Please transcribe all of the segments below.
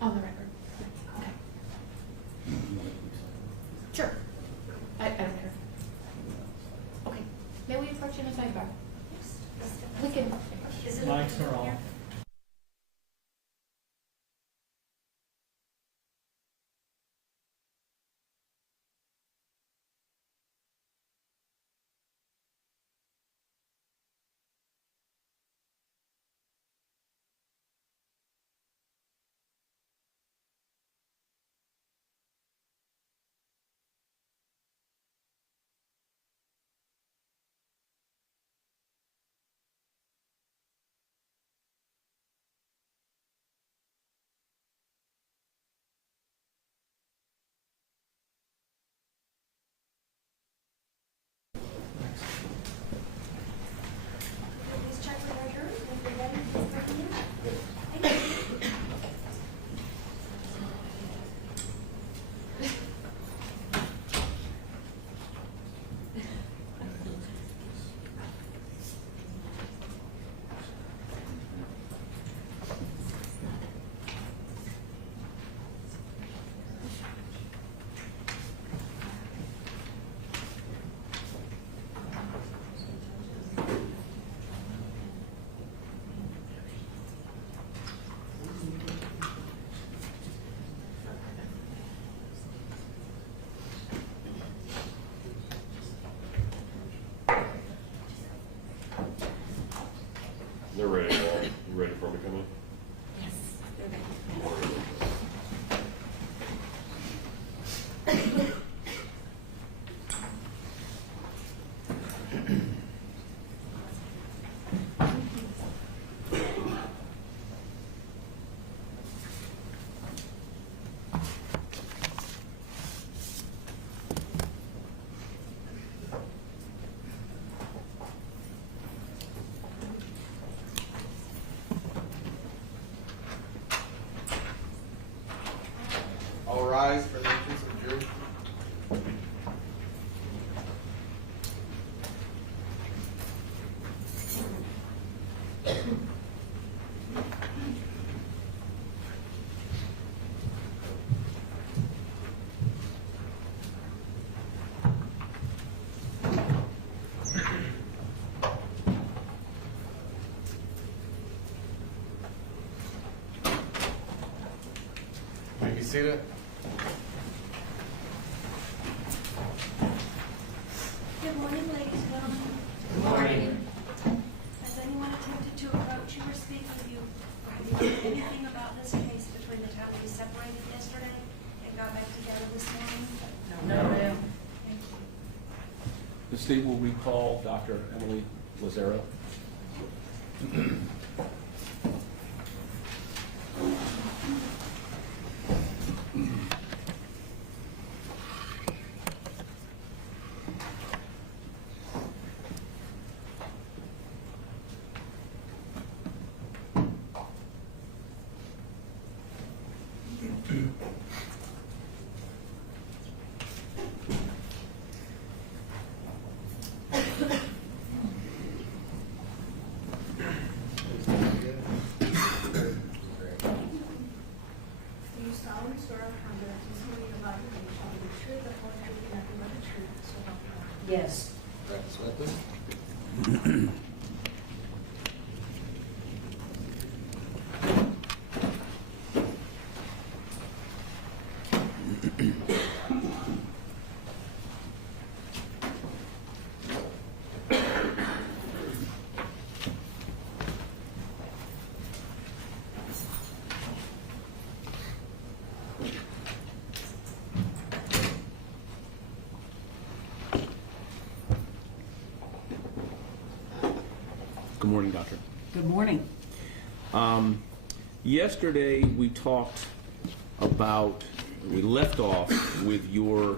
On the record. Okay. Sure. I don't care. Okay. May we approach in a sidebar? We can. Mics are on. Please check with our jury. If you're ready, please begin. Thank you. They're ready. You ready for me to come in? Yes, they're ready. All rise for the entrance of jury. You may be seated. Good morning, ladies and gentlemen. Good morning. Has anyone attempted to approach you or speak with you? Or have you heard anything about this case between the time you separated yesterday and got back together this morning? No, ma'am. Thank you. The state will recall Dr. Emily Lazaro. Do you solemnly swear or affirm that the testimony about your case shall be the truth, the whole truth, and nothing but the truth, so help you God? Yes. Practice with this. Good morning, Doctor. Good morning. Yesterday we talked about, we left off with your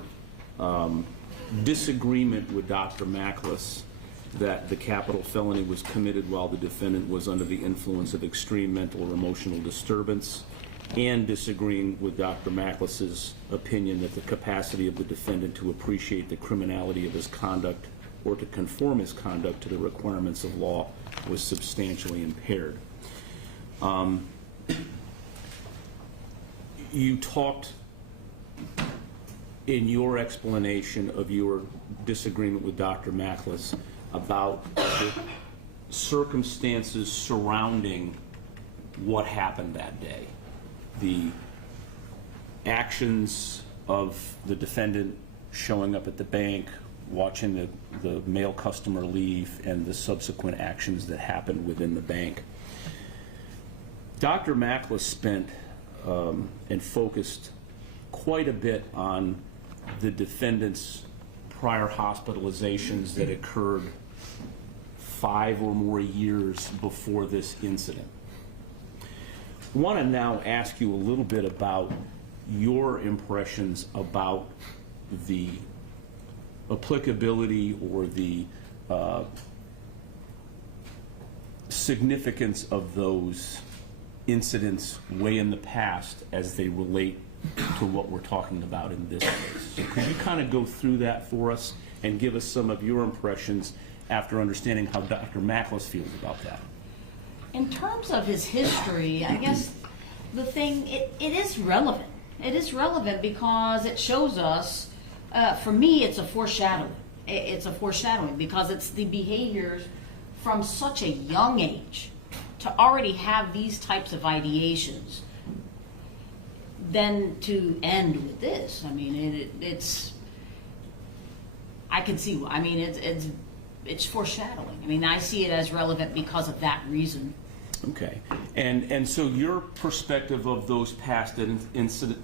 disagreement with Dr. Mackless that the capital felony was committed while the defendant was under the influence of extreme mental or emotional disturbance, and disagreeing with Dr. Mackless's opinion that the capacity of the defendant to appreciate the criminality of his conduct or to conform his conduct to the requirements of law was substantially impaired. You talked in your explanation of your disagreement with Dr. Macklis about the circumstances surrounding what happened that day. The actions of the defendant showing up at the bank, watching the male customer leave, and the subsequent actions that happened within the bank. Dr. Macklis spent and focused quite a bit on the defendant's prior hospitalizations that occurred 5 or more years before this incident. I want to now ask you a little bit about your impressions about the applicability or the significance of those incidents way in the past as they relate to what we're talking about in this case. So could you kind of go through that for us and give us some of your impressions after understanding how Dr. Macklis feels about that? In terms of his history, I guess the thing, it is relevant. It is relevant because it shows us, for me, it's a foreshadowing. It's a foreshadowing because it's the behaviors from such a young age to already have these types of ideations, then to end with this. I mean, it's I can see, I mean, it's foreshadowing. I mean, I see it as relevant because of that reason. Okay. And so your perspective of those past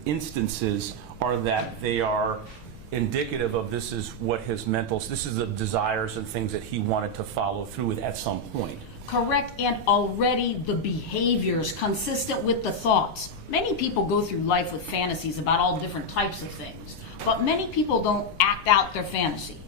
instances are that they are indicative of this is what his this is the desires and things that he wanted to follow through with at some point. Correct, and already the behaviors consistent with the thoughts. Many people go through life with fantasies about all different types of things, but many people don't act out their fantasy.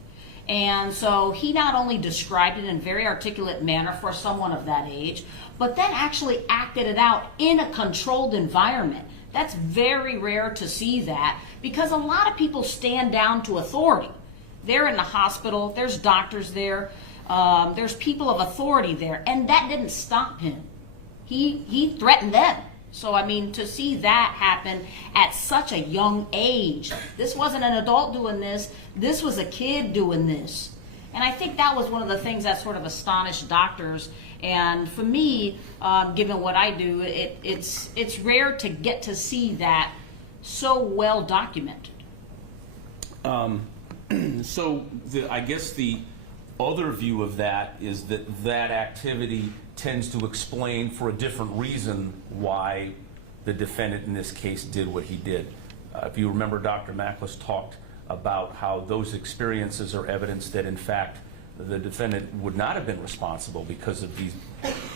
And so he not only described it in a very articulate manner for someone of that age, but then actually acted it out in a controlled environment. That's very rare to see that because a lot of people stand down to authority. They're in the hospital, there's doctors there, there's people of authority there, and that didn't stop him. He threatened them. So, I mean, to see that happen at such a young age, this wasn't an adult doing this was a kid doing this. And I think that was one of the things that sort of astonished doctors. And for me, given what I do, it's rare to get to see that so well documented. So I guess the other view of that is that activity tends to explain for a different reason why the defendant in this case did what he did. If you remember, Dr. Macklis talked about how those experiences are evidence that in fact the defendant would not have been responsible because of these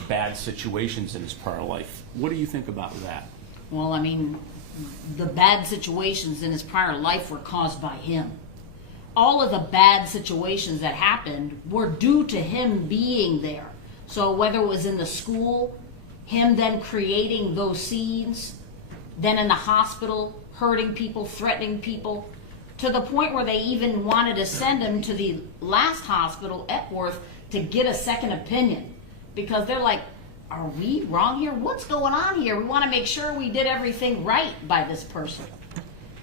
bad situations in his prior life. What do you think about that? Well, I mean, the bad situations in his prior life were caused by him. All of the bad situations that happened were due to him being there. So whether it was in the school, him then creating those scenes, then in the hospital, hurting people, threatening people, to the point where they even wanted to send him to the last hospital, Epworth, to get a second opinion. Because they're like, are we wrong here? What's going on here? We want to make sure we did everything right by this person.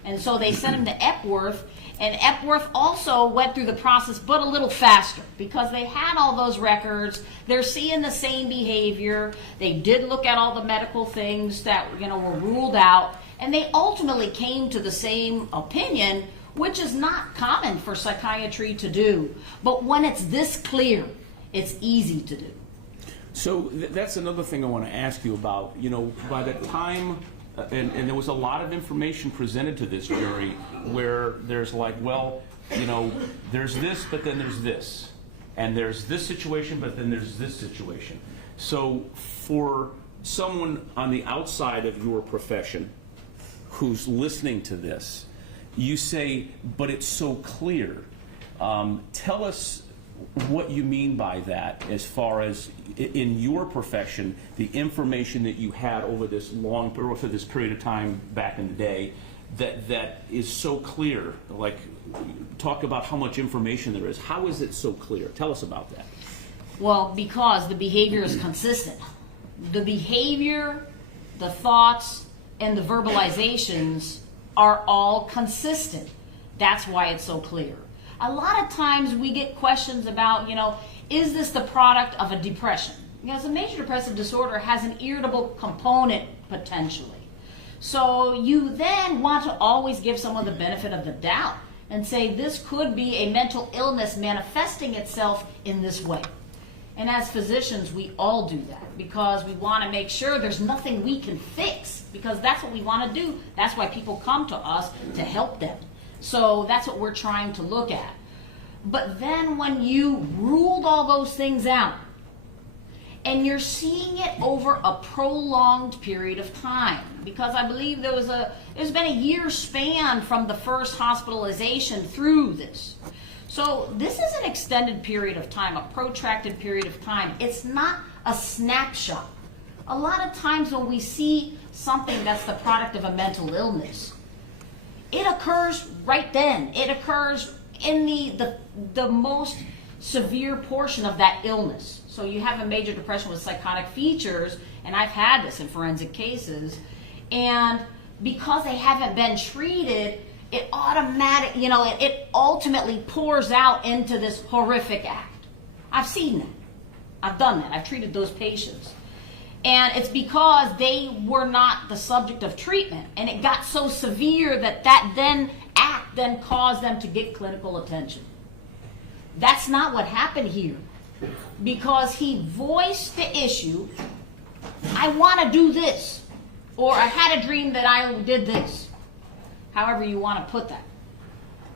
And so they sent him to Epworth, and Epworth also went through the process, but a little faster, because they had all those records. They're seeing the same behavior. They did look at all the medical things that were ruled out, and they ultimately came to the same opinion, which is not common for psychiatry to do. But when it's this clear, it's easy to do. So that's another thing I want to ask you about. By the time, and there was a lot of information presented to this jury where there's like, well, there's this, but then there's this. And there's this situation, but then there's this situation. So for someone on the outside of your profession who's listening to this, you say, but it's so clear. Tell us what you mean by that as far as in your profession, the information that you had over this this period of time back in the day that is so clear. Like, talk about how much information there is. How is it so clear? Tell us about that. Well, because the behavior is consistent. The behavior, the thoughts, and the verbalizations are all consistent. That's why it's so clear. A lot of times we get questions about, is this the product of a depression? Because a major depressive disorder has an irritable component potentially. So you then want to always give someone the benefit of the doubt and say this could be a mental illness manifesting itself in this way. And as physicians, we all do that because we want to make sure there's nothing we can fix, because that's what we want to do. That's why people come to us, to help them. So that's what we're trying to look at. But then when you ruled all those things out, and you're seeing it over a prolonged period of time, because I believe there's been a year span from the first hospitalization through this. So this is an extended period of time, a protracted period of time. It's not a snapshot. A lot of times when we see something that's the product of a mental illness, it occurs right then. It occurs in the most severe portion of that illness. So you have a major depression with psychotic features, and I've had this in forensic cases, and because they haven't been treated, it ultimately pours out into this horrific act. I've seen that. I've done that. I've treated those patients. And it's because they were not the subject of treatment, and it got so severe that act then caused them to get clinical attention. That's not what happened here, because he voiced the issue, I want to do this, or I had a dream that I did this, however you want to put that.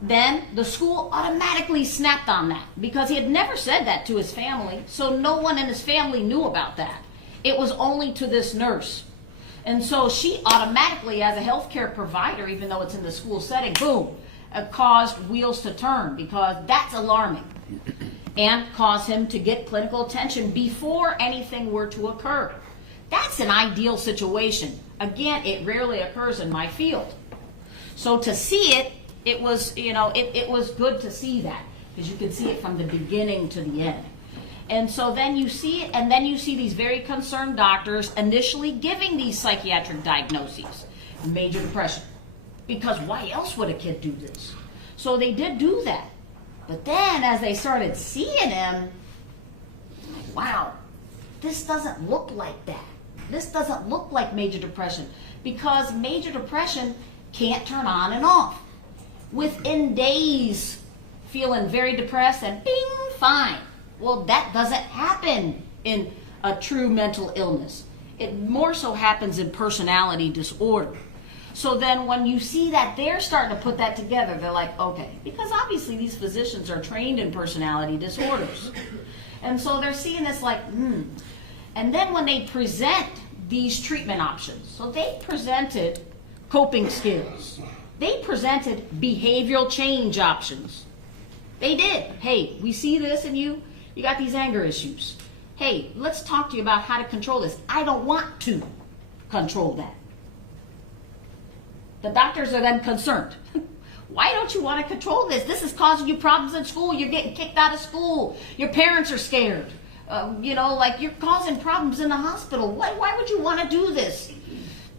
Then the school automatically snapped on that, because he had never said that to his family, so no one in his family knew about that. It was only to this nurse. And so she automatically, as a healthcare provider, even though it's in the school setting, boom, caused wheels to turn, because that's alarming, and caused him to get clinical attention before anything were to occur. That's an ideal situation. Again, it rarely occurs in my field. So to see it, it was good to see that, because you could see it from the beginning to the end. And so then you see it, and then you see these very concerned doctors initially giving these psychiatric diagnoses, major depression, because why else would a kid do this? So they did do that. But then as they started seeing him, wow, this doesn't look like that. This doesn't look like major depression, because major depression can't turn on and off. Within days, feeling very depressed and bing, fine. Well, that doesn't happen in a true mental illness. It more so happens in personality disorder. So then when you see that they're starting to put that together, they're like, okay, because obviously these physicians are trained in personality disorders. And so they're seeing this like, And then when they present these treatment options, so they presented coping skills. They presented behavioral change options. They did. Hey, we see this in you. You got these anger issues. Hey, let's talk to you about how to control this. I don't want to control that. The doctors are then concerned. Why don't you want to control this? This is causing you problems in school. You're getting kicked out of school. Your parents are scared. You're causing problems in the hospital. Why would you want to do this?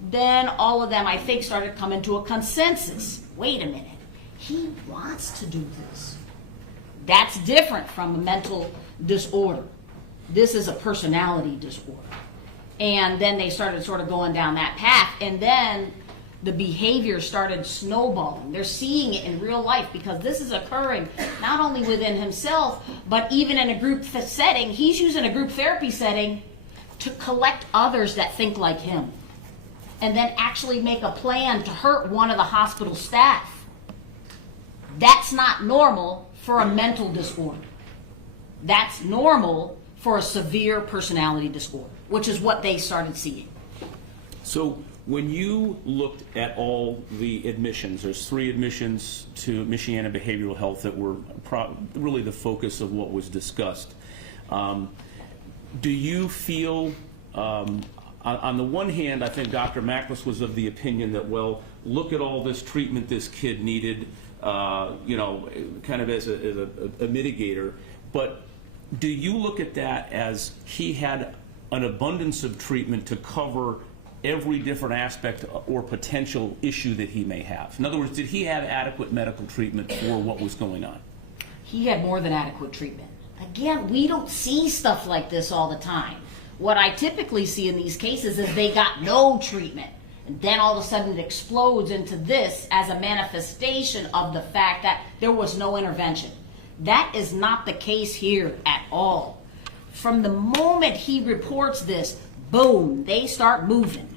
Then all of them, I think, started coming to a consensus. Wait a minute. He wants to do this. That's different from a mental disorder. This is a personality disorder. And then they started sort of going down that path. And then the behavior started snowballing. They're seeing it in real life, because this is occurring not only within himself, but even in a group setting. He's using a group therapy setting to collect others that think like him, and then actually make a plan to hurt one of the hospital staff. That's not normal for a mental disorder. That's normal for a severe personality disorder, which is what they started seeing. So when you looked at all the admissions, there's 3 admissions to Michiana Behavioral Health that were really the focus of what was discussed. Do you feel, on the one hand, I think Dr. Macklis was of the opinion that, well, look at all this treatment this kid needed, kind of as a mitigator. But do you look at that as he had an abundance of treatment to cover every different aspect or potential issue that he may have? In other words, did he have adequate medical treatment for what was going on? He had more than adequate treatment. Again, we don't see stuff like this all the time. What I typically see in these cases is they got no treatment. And then all of a sudden it explodes into this as a manifestation of the fact that there was no intervention. That is not the case here at all. From the moment he reports this, boom, they start moving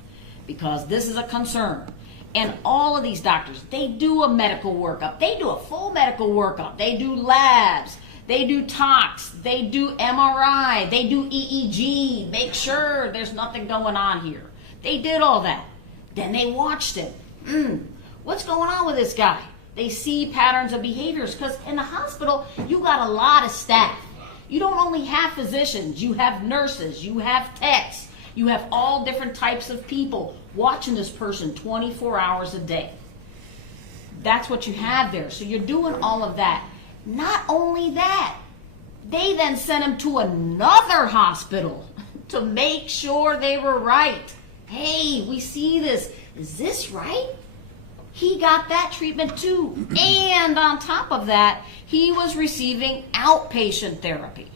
because this is a concern. And all of these doctors, they do a medical workup. They do a full medical workup. They do labs. They do tox. They do MRI. They do EEG. Make sure there's nothing going on here. They did all that. Then they watched him. What's going on with this guy? They see patterns of behaviors because in the hospital, you got a lot of staff. You don't only have physicians. You have nurses. You have techs. You have all different types of people watching this person 24 hours a day. That's what you have there. So you're doing all of that. Not only that, they then sent him to another hospital to make sure they were right. Hey, we see this. Is this right? He got that treatment too. And on top of that, he was receiving outpatient therapy.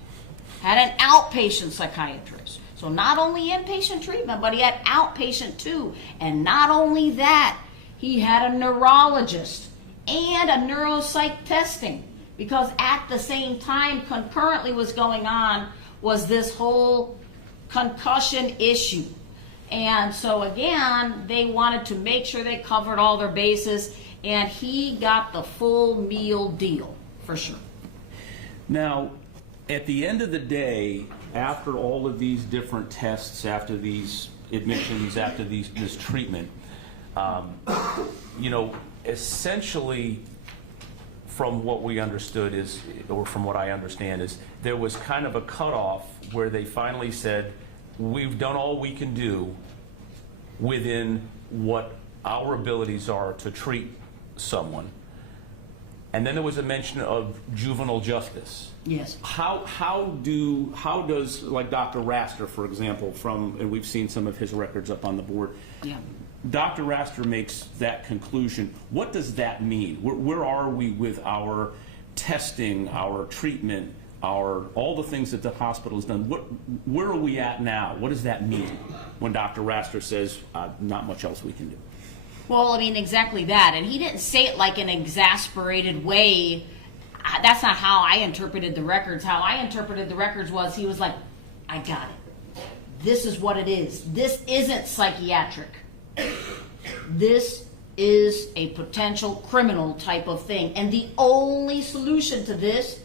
Had an outpatient psychiatrist. So not only inpatient treatment, but he had outpatient too. And not only that, he had a neurologist and a neuropsych testing. Because at the same time, concurrently was going on was this whole concussion issue. And so again, they wanted to make sure they covered all their bases, and he got the full meal deal, for sure. Now, at the end of the day, after all of these different tests, after these admissions, after this treatment, essentially from what we understood is, or from what I understand is, there was kind of a cutoff where they finally said, we've done all we can do within what our abilities are to treat someone. And then there was a mention of juvenile justice. Yes. How does, like Dr. Raster, for example, and we've seen some of his records up on the board. Yeah. Dr. Raster makes that conclusion. What does that mean? Where are we with our testing, our treatment, all the things that the hospital has done? Where are we at now? What does that mean when Dr. Raster says not much else we can do? Well, I mean, exactly that. And he didn't say it like an exasperated way. That's not how I interpreted the records. How I interpreted the records was he was like, I got it. This is what it is. This isn't psychiatric. This is a potential criminal type of thing. And the only solution to this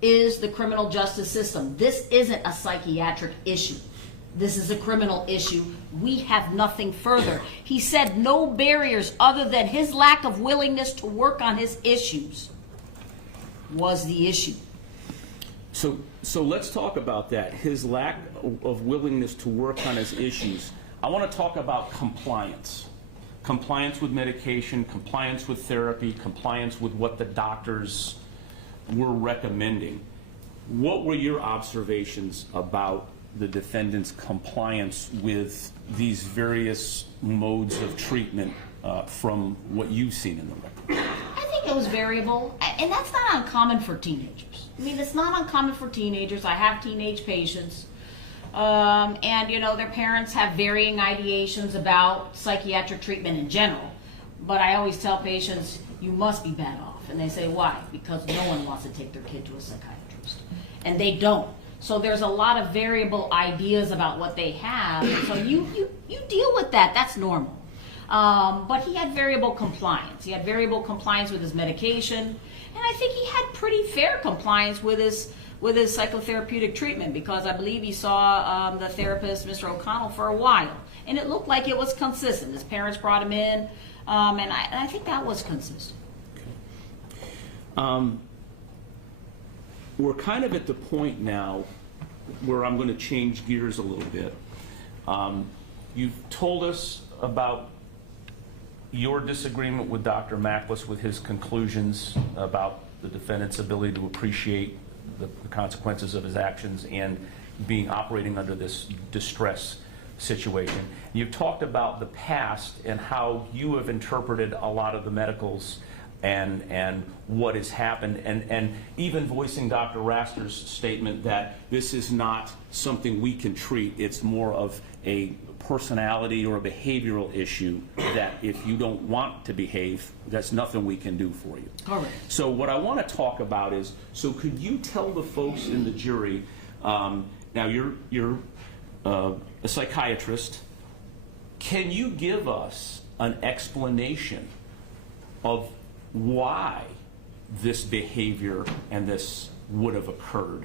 is the criminal justice system. This isn't a psychiatric issue. This is a criminal issue. We have nothing further. He said no barriers other than his lack of willingness to work on his issues was the issue. So let's talk about that. His lack of willingness to work on his issues. I want to talk about compliance. Compliance with medication, compliance with therapy, compliance with what the doctors were recommending. What were your observations about the defendant's compliance with these various modes of treatment from what you've seen in the record? I think it was variable, and that's not uncommon for teenagers. I mean, it's not uncommon for teenagers. I have teenage patients, and their parents have varying ideations about psychiatric treatment in general. But I always tell patients, you must be bad off. And they say, why? Because no one wants to take their kid to a psychiatrist. And they don't. So there's a lot of variable ideas about what they have. So you deal with that. That's normal. But he had variable compliance. He had variable compliance with his medication. And I think he had pretty fair compliance with his psychotherapeutic treatment, because I believe he saw the therapist, Mr. O'Connell, for a while. And it looked like it was consistent. His parents brought him in, and I think that was consistent. We're kind of at the point now where I'm going to change gears a little bit. You've told us about your disagreement with Dr. Macklis with his conclusions about the defendant's ability to appreciate the consequences of his actions and operating under this distress situation. You've talked about the past and how you have interpreted a lot of the medicals and what has happened, and even voicing Dr. Raster's statement that this is not something we can treat. It's more of a personality or a behavioral issue that if you don't want to behave, that's nothing we can do for you. Correct. So what I want to talk about is, so could you tell the folks in the jury, now you're a psychiatrist, can you give us an explanation of why this behavior and this would have occurred?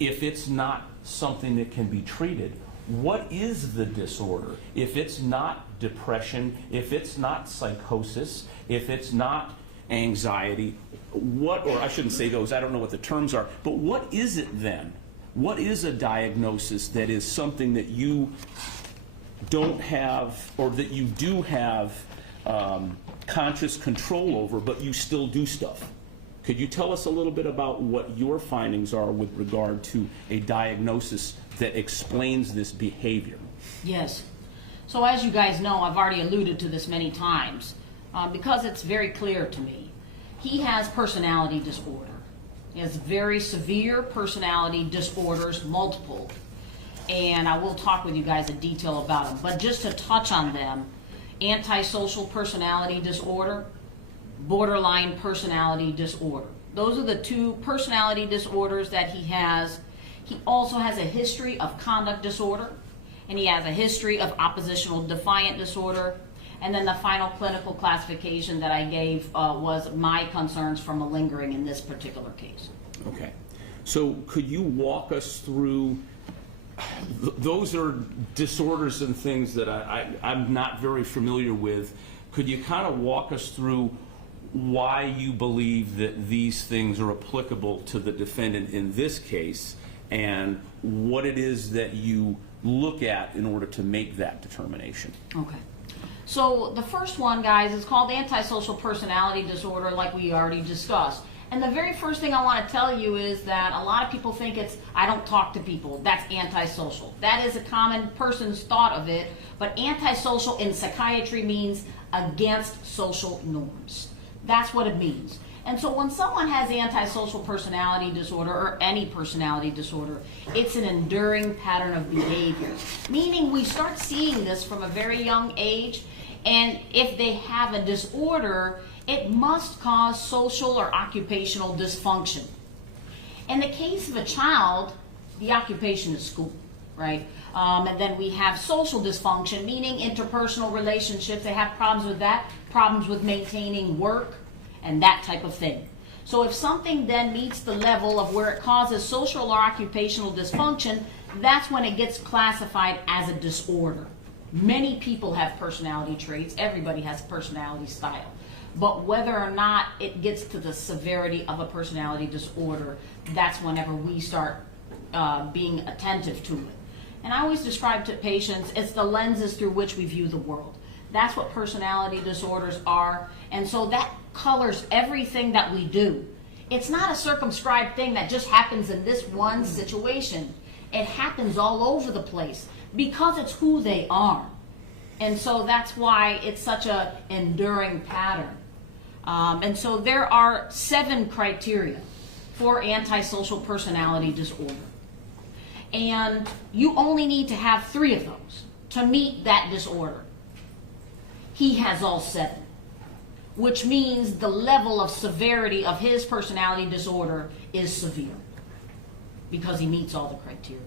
If it's not something that can be treated, what is the disorder? If it's not depression, if it's not psychosis, if it's not anxiety, what, or I shouldn't say those, I don't know what the terms are, but what is it then? What is a diagnosis that is something that you don't have, or that you do have conscious control over, but you still do stuff? Could you tell us a little bit about what your findings are with regard to a diagnosis that explains this behavior? Yes. So as you guys know, I've already alluded to this many times, because it's very clear to me. He has personality disorder. He has very severe personality disorders, multiple. And I will talk with you guys in detail about them. But just to touch on them, antisocial personality disorder, borderline personality disorder. Those are the two personality disorders that he has. He also has a history of conduct disorder, and he has a history of oppositional defiant disorder. And then the final clinical classification that I gave was my concerns for malingering in this particular case. Okay. So could you walk us through, those are disorders and things that I'm not very familiar with. Could you kind of walk us through why you believe that these things are applicable to the defendant in this case, and what it is that you look at in order to make that determination? Okay. So the first one, guys, is called antisocial personality disorder, like we already discussed. And the very first thing I want to tell you is that a lot of people think it's, I don't talk to people. That's antisocial. That is a common person's thought of it. But antisocial in psychiatry means against social norms. That's what it means. And so when someone has antisocial personality disorder, or any personality disorder, it's an enduring pattern of behavior. Meaning we start seeing this from a very young age, and if they have a disorder, it must cause social or occupational dysfunction. In the case of a child, the occupation is school, right? And then we have social dysfunction, meaning interpersonal relationships. They have problems with that, problems with maintaining work, and that type of thing. So if something then meets the level of where it causes social or occupational dysfunction, that's when it gets classified as a disorder. Many people have personality traits. Everybody has a personality style. But whether or not it gets to the severity of a personality disorder, that's whenever we start being attentive to it. And I always describe to patients, it's the lenses through which we view the world. That's what personality disorders are. And so that colors everything that we do. It's not a circumscribed thing that just happens in this one situation. It happens all over the place because it's who they are. And so that's why it's such an enduring pattern. And so there are 7 criteria for antisocial personality disorder. And you only need to have 3 of those to meet that disorder. He has all 7, which means the level of severity of his personality disorder is severe because he meets all the criteria.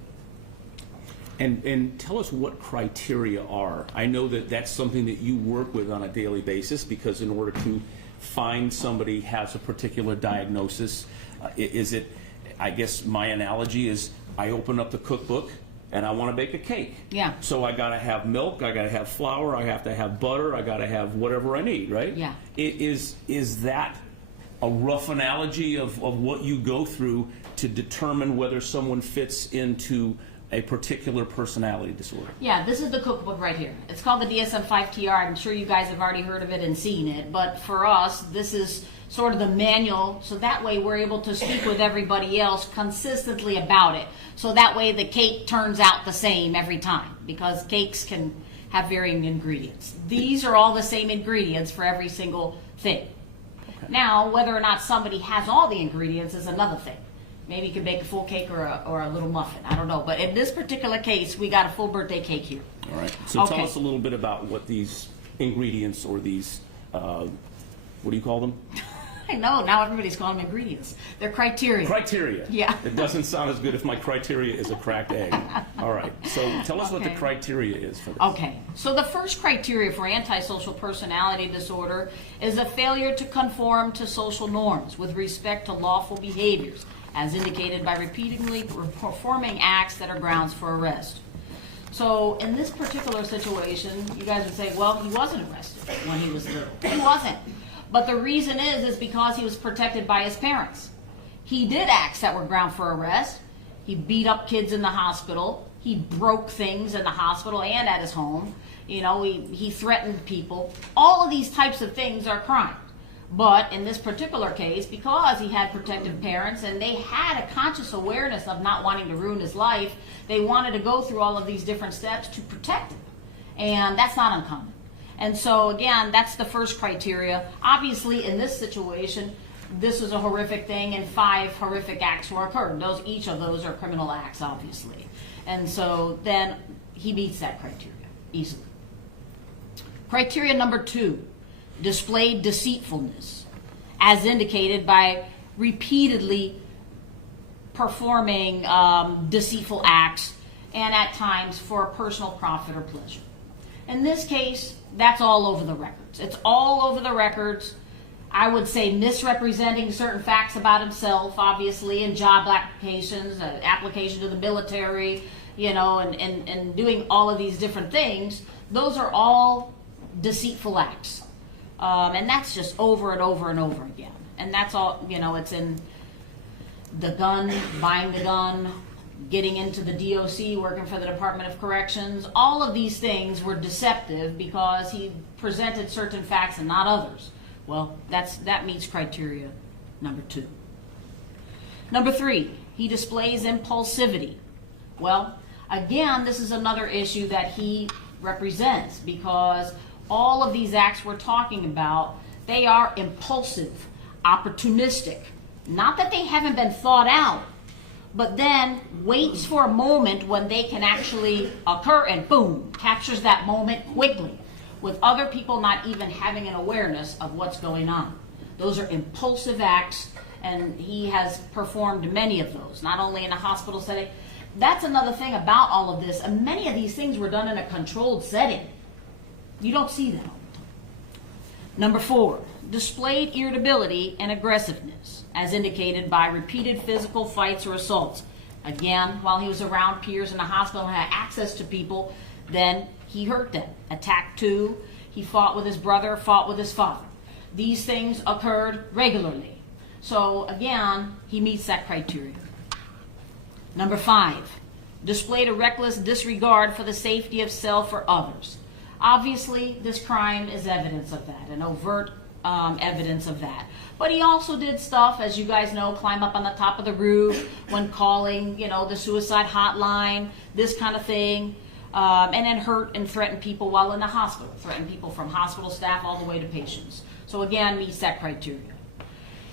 And tell us what criteria are. I know that that's something that you work with on a daily basis, because in order to find somebody has a particular diagnosis, is it, I guess my analogy is, I open up the cookbook and I want to bake a cake. Yeah. So I got to have milk, I got to have flour, I have to have butter, I got to have whatever I need, right? Yeah. Is that a rough analogy of what you go through to determine whether someone fits into a particular personality disorder. Yeah, this is the cookbook right here. It's called the DSM-5-TR. I'm sure you guys have already heard of it and seen it, but for us, this is sort of the manual, so that way we're able to speak with everybody else consistently about it. So that way the cake turns out the same every time, because cakes can have varying ingredients. These are all the same ingredients for every single thing. Okay. Now, whether or not somebody has all the ingredients is another thing. Maybe you can bake a full cake or a little muffin. I don't know. But in this particular case, we got a full birthday cake here. All right. So Okay. tell us a little bit about what these ingredients or these, what do you call them? I know. Now everybody's calling them ingredients. They're criteria. Criteria. Yeah. It doesn't sound as good if my criteria is a cracked egg. All right. So tell us what the Okay. criteria is for this. Okay. So the first criteria for antisocial personality disorder is a failure to conform to social norms with respect to lawful behaviors, as indicated by repeatedly performing acts that are grounds for arrest. So in this particular situation, you guys would say, well, he wasn't arrested when he was little. He wasn't. But the reason is because he was protected by his parents. He did acts that were ground for arrest. He beat up kids in the hospital. He broke things in the hospital and at his home. You know, he threatened people. All of these types of things are crimes. But in this particular case, because he had protective parents and they had a conscious awareness of not wanting to ruin his life, they wanted to go through all of these different steps to protect him. And that's not uncommon. And so, again, that's the first criteria. Obviously, in this situation, this was a horrific thing and 5 horrific acts were occurred. Each of those are criminal acts, obviously. And so then he meets that criteria easily. Criteria number 2. Displayed deceitfulness, as indicated by repeatedly performing deceitful acts and at times for personal profit or pleasure. In this case, that's all over the records. It's all over the records. I would say misrepresenting certain facts about himself, obviously, in job applications, application to the military, you know, and doing all of these different things. Those are all deceitful acts. And that's just over and over and over again. And that's all, you know, it's in the gun, buying the gun, getting into the DOC, working for the Department of Corrections. All of these things were deceptive because he presented certain facts and not others. Well, that meets criteria number 2. Number 3, he displays impulsivity. Well, again, this is another issue that he represents because all of these acts we're talking about, they are impulsive, opportunistic. Not that they haven't been thought out, but then waits for a moment when they can actually occur and boom, captures that moment quickly, with other people not even having an awareness of what's going on. Those are impulsive acts, and he has performed many of those, not only in a hospital setting. That's another thing about all of this, and many of these things were done in a controlled setting. You don't see that all the time. Number 4, displayed irritability and aggressiveness, as indicated by repeated physical fights or assaults. Again, while he was around peers in the hospital and had access to people, then he hurt them. Attacked 2, he fought with his brother, fought with his father. These things occurred regularly. So again, he meets that criteria. Number 5, displayed a reckless disregard for the safety of self or others. Obviously, this crime is evidence of that, an overt evidence of that. But he also did stuff, as you guys know, climb up on the top of the roof when calling, you know, the suicide hotline, this kind of thing, and then hurt and threaten people while in the hospital, threaten people from hospital staff all the way to patients. So again, meets that criteria.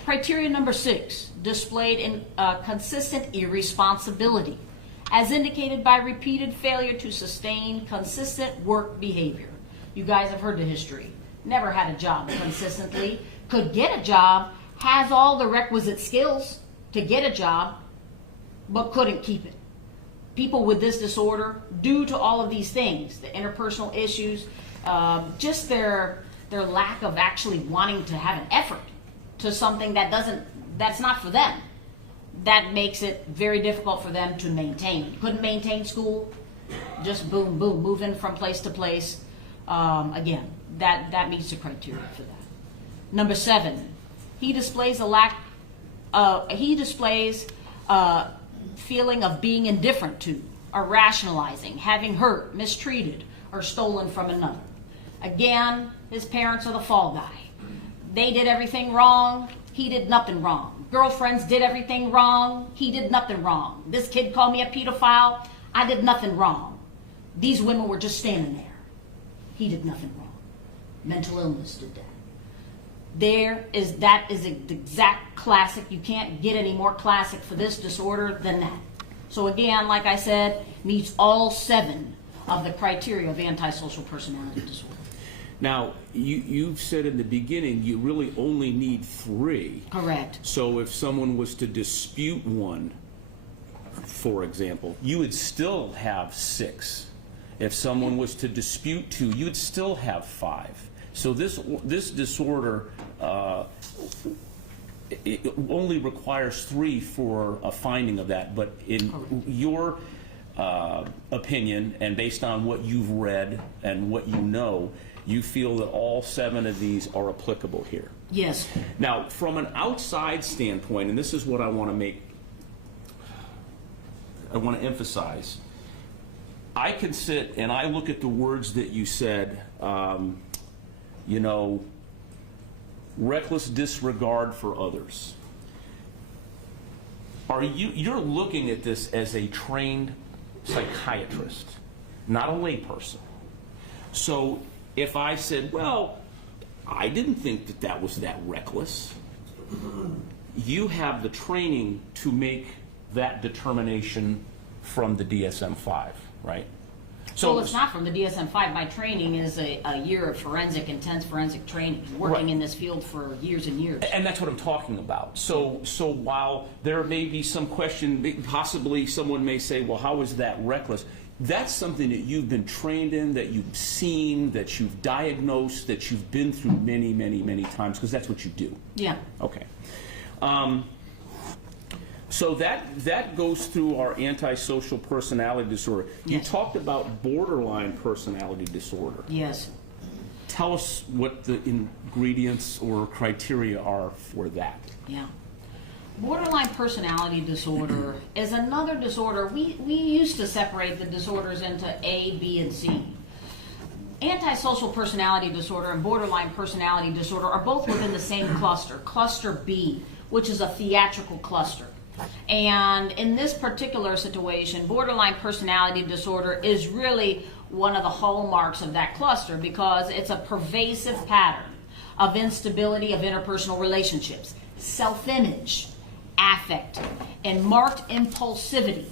Criteria number 6, displayed in consistent irresponsibility, as indicated by repeated failure to sustain consistent work behavior. You guys have heard the history. Never had a job consistently, could get a job, has all the requisite skills to get a job, but couldn't keep it. People with this disorder, due to all of these things, the interpersonal issues, just their lack of actually wanting to have an effort to something that's not for them, that makes it very difficult for them to maintain. Couldn't maintain school, just boom, boom, moving from place to place. Again, that meets the criteria for that. Number 7, he displays feeling of being indifferent to or rationalizing, having hurt, mistreated, or stolen from another. Again, his parents are the fall guy. They did everything wrong. He did nothing wrong. Girlfriends did everything wrong. He did nothing wrong. This kid called me a pedophile. I did nothing wrong. These women were just standing there. He did nothing wrong. Mental illness did that. That is the exact classic. You can't get any more classic for this disorder than that. So again, like I said, meets all 7 of the criteria of antisocial personality disorder. Now, you've said in the beginning you really only need 3. Correct. So if someone was to dispute one, for example, you would still have 6. If someone was to dispute 2, you'd still have 5. So this disorder it only requires 3 for a finding of that. But in your opinion, and based on what you've read and what you know, you feel that all 7 of these are applicable here. Yes. Now, from an outside standpoint, and this is what I want to emphasize, I can sit and I look at the words that you said, reckless disregard for others. You're looking at this as a trained psychiatrist, not a layperson. So if I said, well, I didn't think that was that reckless, you have the training to make that determination from the DSM-5, right? So it's not from the DSM-5. My training is a year of intense forensic training, working in this field for years and years. And that's what I'm talking about. So while there may be some question, possibly someone may say, well, how is that reckless? That's something that you've been trained in, that you've seen, that you've diagnosed, that you've been through many, many, many times, because that's what you do. Yeah. Okay. So that goes through our antisocial personality disorder. You Yes. talked about borderline personality disorder. Yes. Tell us what the ingredients or criteria are for that. Yeah. Borderline personality disorder is another disorder. We used to separate the disorders into A, B, and C. Antisocial personality disorder and borderline personality disorder are both within the same cluster, cluster B, which is a theatrical cluster. And in this particular situation, borderline personality disorder is really one of the hallmarks of that cluster because it's a pervasive pattern of instability of interpersonal relationships, self-image, affect, and marked impulsivity.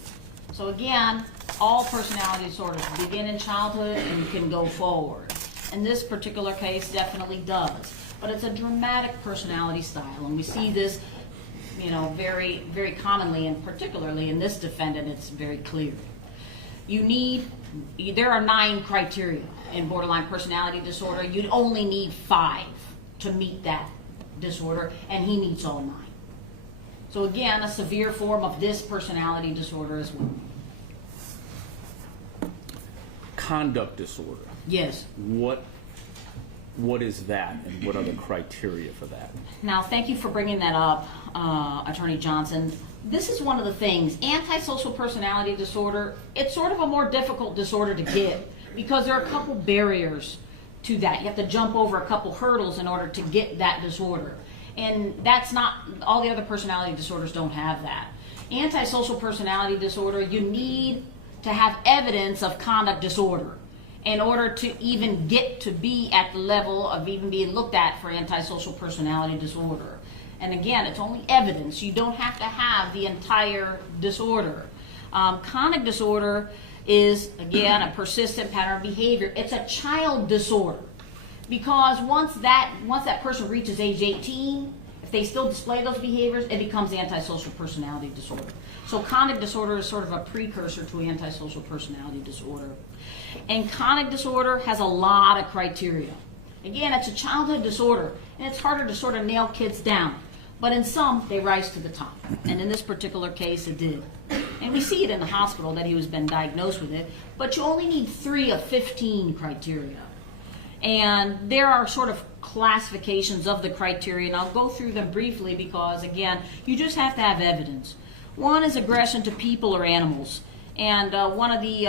So again, all personality disorders begin in childhood and can go forward. In this particular case, definitely does. But it's a dramatic personality style, and we see this very, very commonly, and particularly in this defendant, it's very clear. There are 9 criteria in borderline personality disorder. You'd only need 5 to meet that disorder, and he meets all 9. So again, a severe form of this personality disorder as well. Conduct disorder. Yes. What is that, and what are the criteria for that? Now, thank you for bringing that up, Attorney Johnson. This is one of the things. Antisocial personality disorder, it's sort of a more difficult disorder to get because there are a couple barriers to that. You have to jump over a couple hurdles in order to get that disorder. And that's not, all the other personality disorders don't have that. Antisocial personality disorder, you need to have evidence of conduct disorder in order to even get to be at the level of even being looked at for antisocial personality disorder. And again, it's only evidence. You don't have to have the entire disorder. Conduct disorder is, again, a persistent pattern of behavior. It's a child disorder because once that person reaches age 18, if they still display those behaviors, it becomes antisocial personality disorder. So conduct disorder is sort of a precursor to antisocial personality disorder. And conduct disorder has a lot of criteria. Again, it's a childhood disorder, and it's harder to sort of nail kids down. But in some, they rise to the top. And in this particular case, it did. And we see it in the hospital that he was been diagnosed with it, but you only need 3 of 15 criteria. And there are sort of classifications of the criteria, and I'll go through them briefly because, again, you just have to have evidence. One is aggression to people or animals. And one of the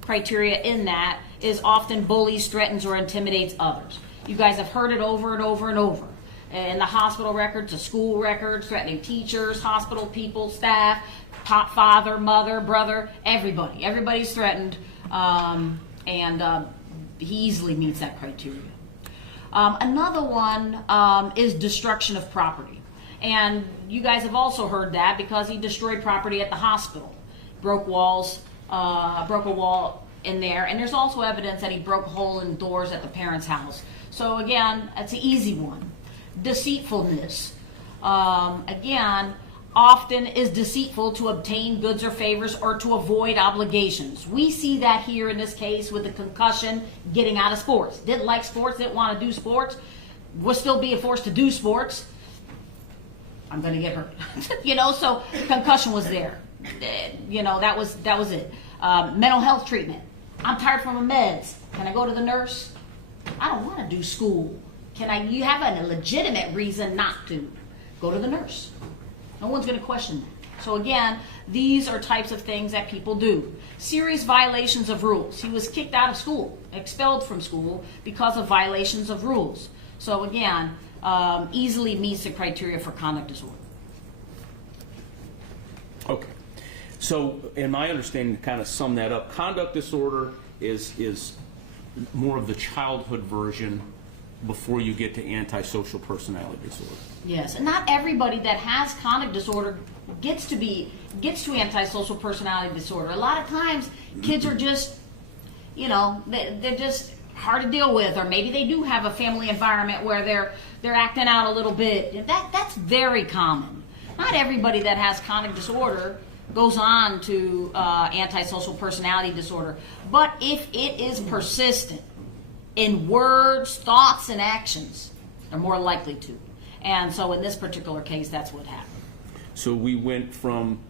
criteria in that is often bullies, threatens, or intimidates others. You guys have heard it over and over and over. In the hospital records, the school records, threatening teachers, hospital people, staff, father, mother, brother, everybody. Everybody's threatened, and he easily meets that criteria. Another one is destruction of property. And you guys have also heard that because he destroyed property at the hospital. Broke walls, broke a wall in there, and there's also evidence that he broke a hole in doors at the parents' house. So again, that's an easy one. Deceitfulness. Again, often is deceitful to obtain goods or favors or to avoid obligations. We see that here in this case with the concussion, getting out of sports. Didn't like sports, didn't want to do sports, was still being forced to do sports. I'm going to get hurt. So concussion was there. That was it. Mental health treatment. I'm tired from the meds. Can I go to the nurse? I don't want to do school. You have a legitimate reason not to go to the nurse. No one's going to question that. So again, these are types of things that people do. Serious violations of rules. He was kicked out of school, expelled from school because of violations of rules. So again, easily meets the criteria for conduct disorder. Okay. So in my understanding, to kind of sum that up, conduct disorder is more of the childhood version before you get to antisocial personality disorder. Yes, and not everybody that has conduct disorder gets to antisocial personality disorder. A lot of times, kids are just, they're just hard to deal with, or maybe they do have a family environment where they're acting out a little bit. That's very common. Not everybody that has conduct disorder goes on to antisocial personality disorder, but if it is persistent in words, thoughts, and actions, they're more likely to. And so in this particular case, that's what happened. So we went from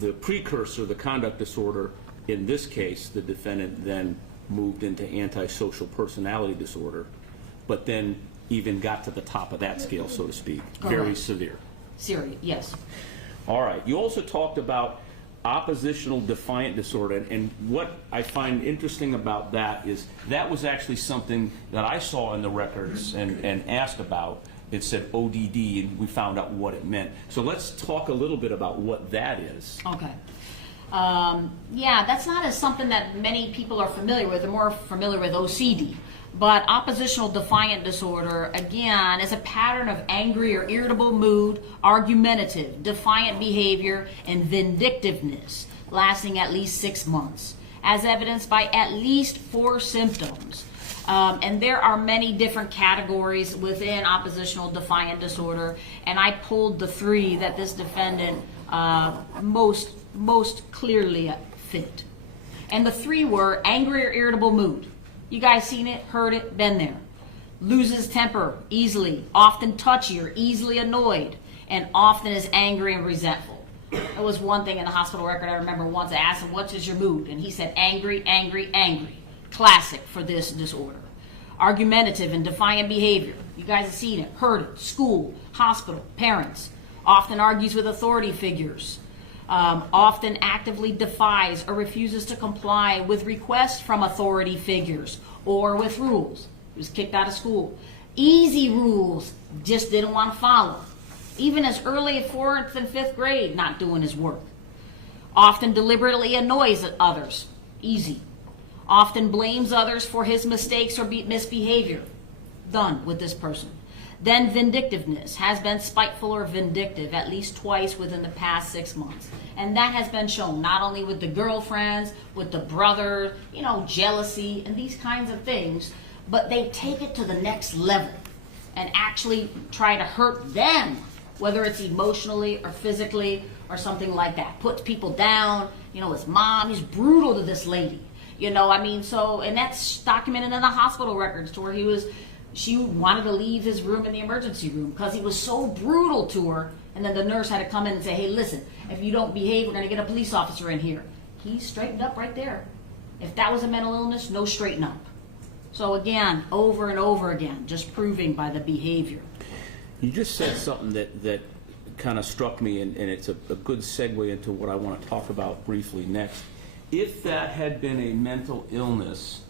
the precursor, the conduct disorder. In this case, the defendant then moved into antisocial personality disorder, but then even got to the top of that scale, so to speak. Correct. Very severe. Serious, yes. All right. You also talked about oppositional defiant disorder, and what I find interesting about that is that was actually something that I saw in the records and asked about. It said ODD, and we found out what it meant. So let's talk a little bit about what that is. Okay. That's not as something that many people are familiar with. They're more familiar with OCD. But oppositional defiant disorder, again, is a pattern of angry or irritable mood, argumentative, defiant behavior, and vindictiveness, lasting at least 6 months, as evidenced by at least 4 symptoms. And there are many different categories within oppositional defiant disorder, and I pulled the 3 that this defendant most clearly fit. And the 3 were angry or irritable mood. You guys seen it, heard it, been there. Loses temper easily, often touchy or easily annoyed, and often is angry and resentful. There was one thing in the hospital record I remember once I asked him, "What's your mood?" And he said, "Angry, angry, angry." Classic for this disorder. Argumentative and defiant behavior. You guys have seen it, heard it. School, hospital, parents. Often argues with authority figures. Often actively defies or refuses to comply with requests from authority figures or with rules. He was kicked out of school. Easy rules, just didn't want to follow. Even as early as 4th and 5th grade, not doing his work. Often deliberately annoys others. Easy. Often blames others for his mistakes or misbehavior. Done with this person. Then vindictiveness, has been spiteful or vindictive at least twice within the past 6 months. And that has been shown not only with the girlfriends, with the brother, jealousy and these kinds of things, but they take it to the next level and actually try to hurt them, whether it's emotionally or physically or something like that. Puts people down, his mom, he's brutal to this lady. And that's documented in the hospital records to where she wanted to leave his room in the emergency room because he was so brutal to her. And then the nurse had to come in and say, "Hey, listen, if you don't behave, we're going to get a police officer in here." He straightened up right there. If that was a mental illness, no straighten up. So again, over and over again, just proving by the behavior. You just said something that kind of struck me, and it's a good segue into what I want to talk about briefly next. if that had been a mental illness,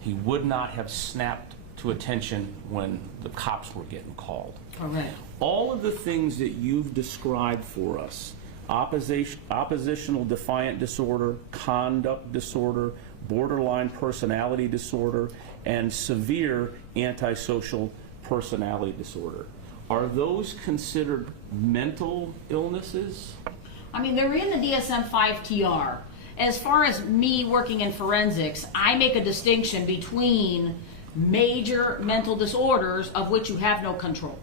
he would not have snapped to attention when the cops were getting called. Correct. All of the things that you've described for us, oppositional defiant disorder, conduct disorder, borderline personality disorder, and severe antisocial personality disorder, are those considered mental illnesses? I mean, they're in the DSM-5 TR. As far as me working in forensics, I make a distinction between major mental disorders of which you have no control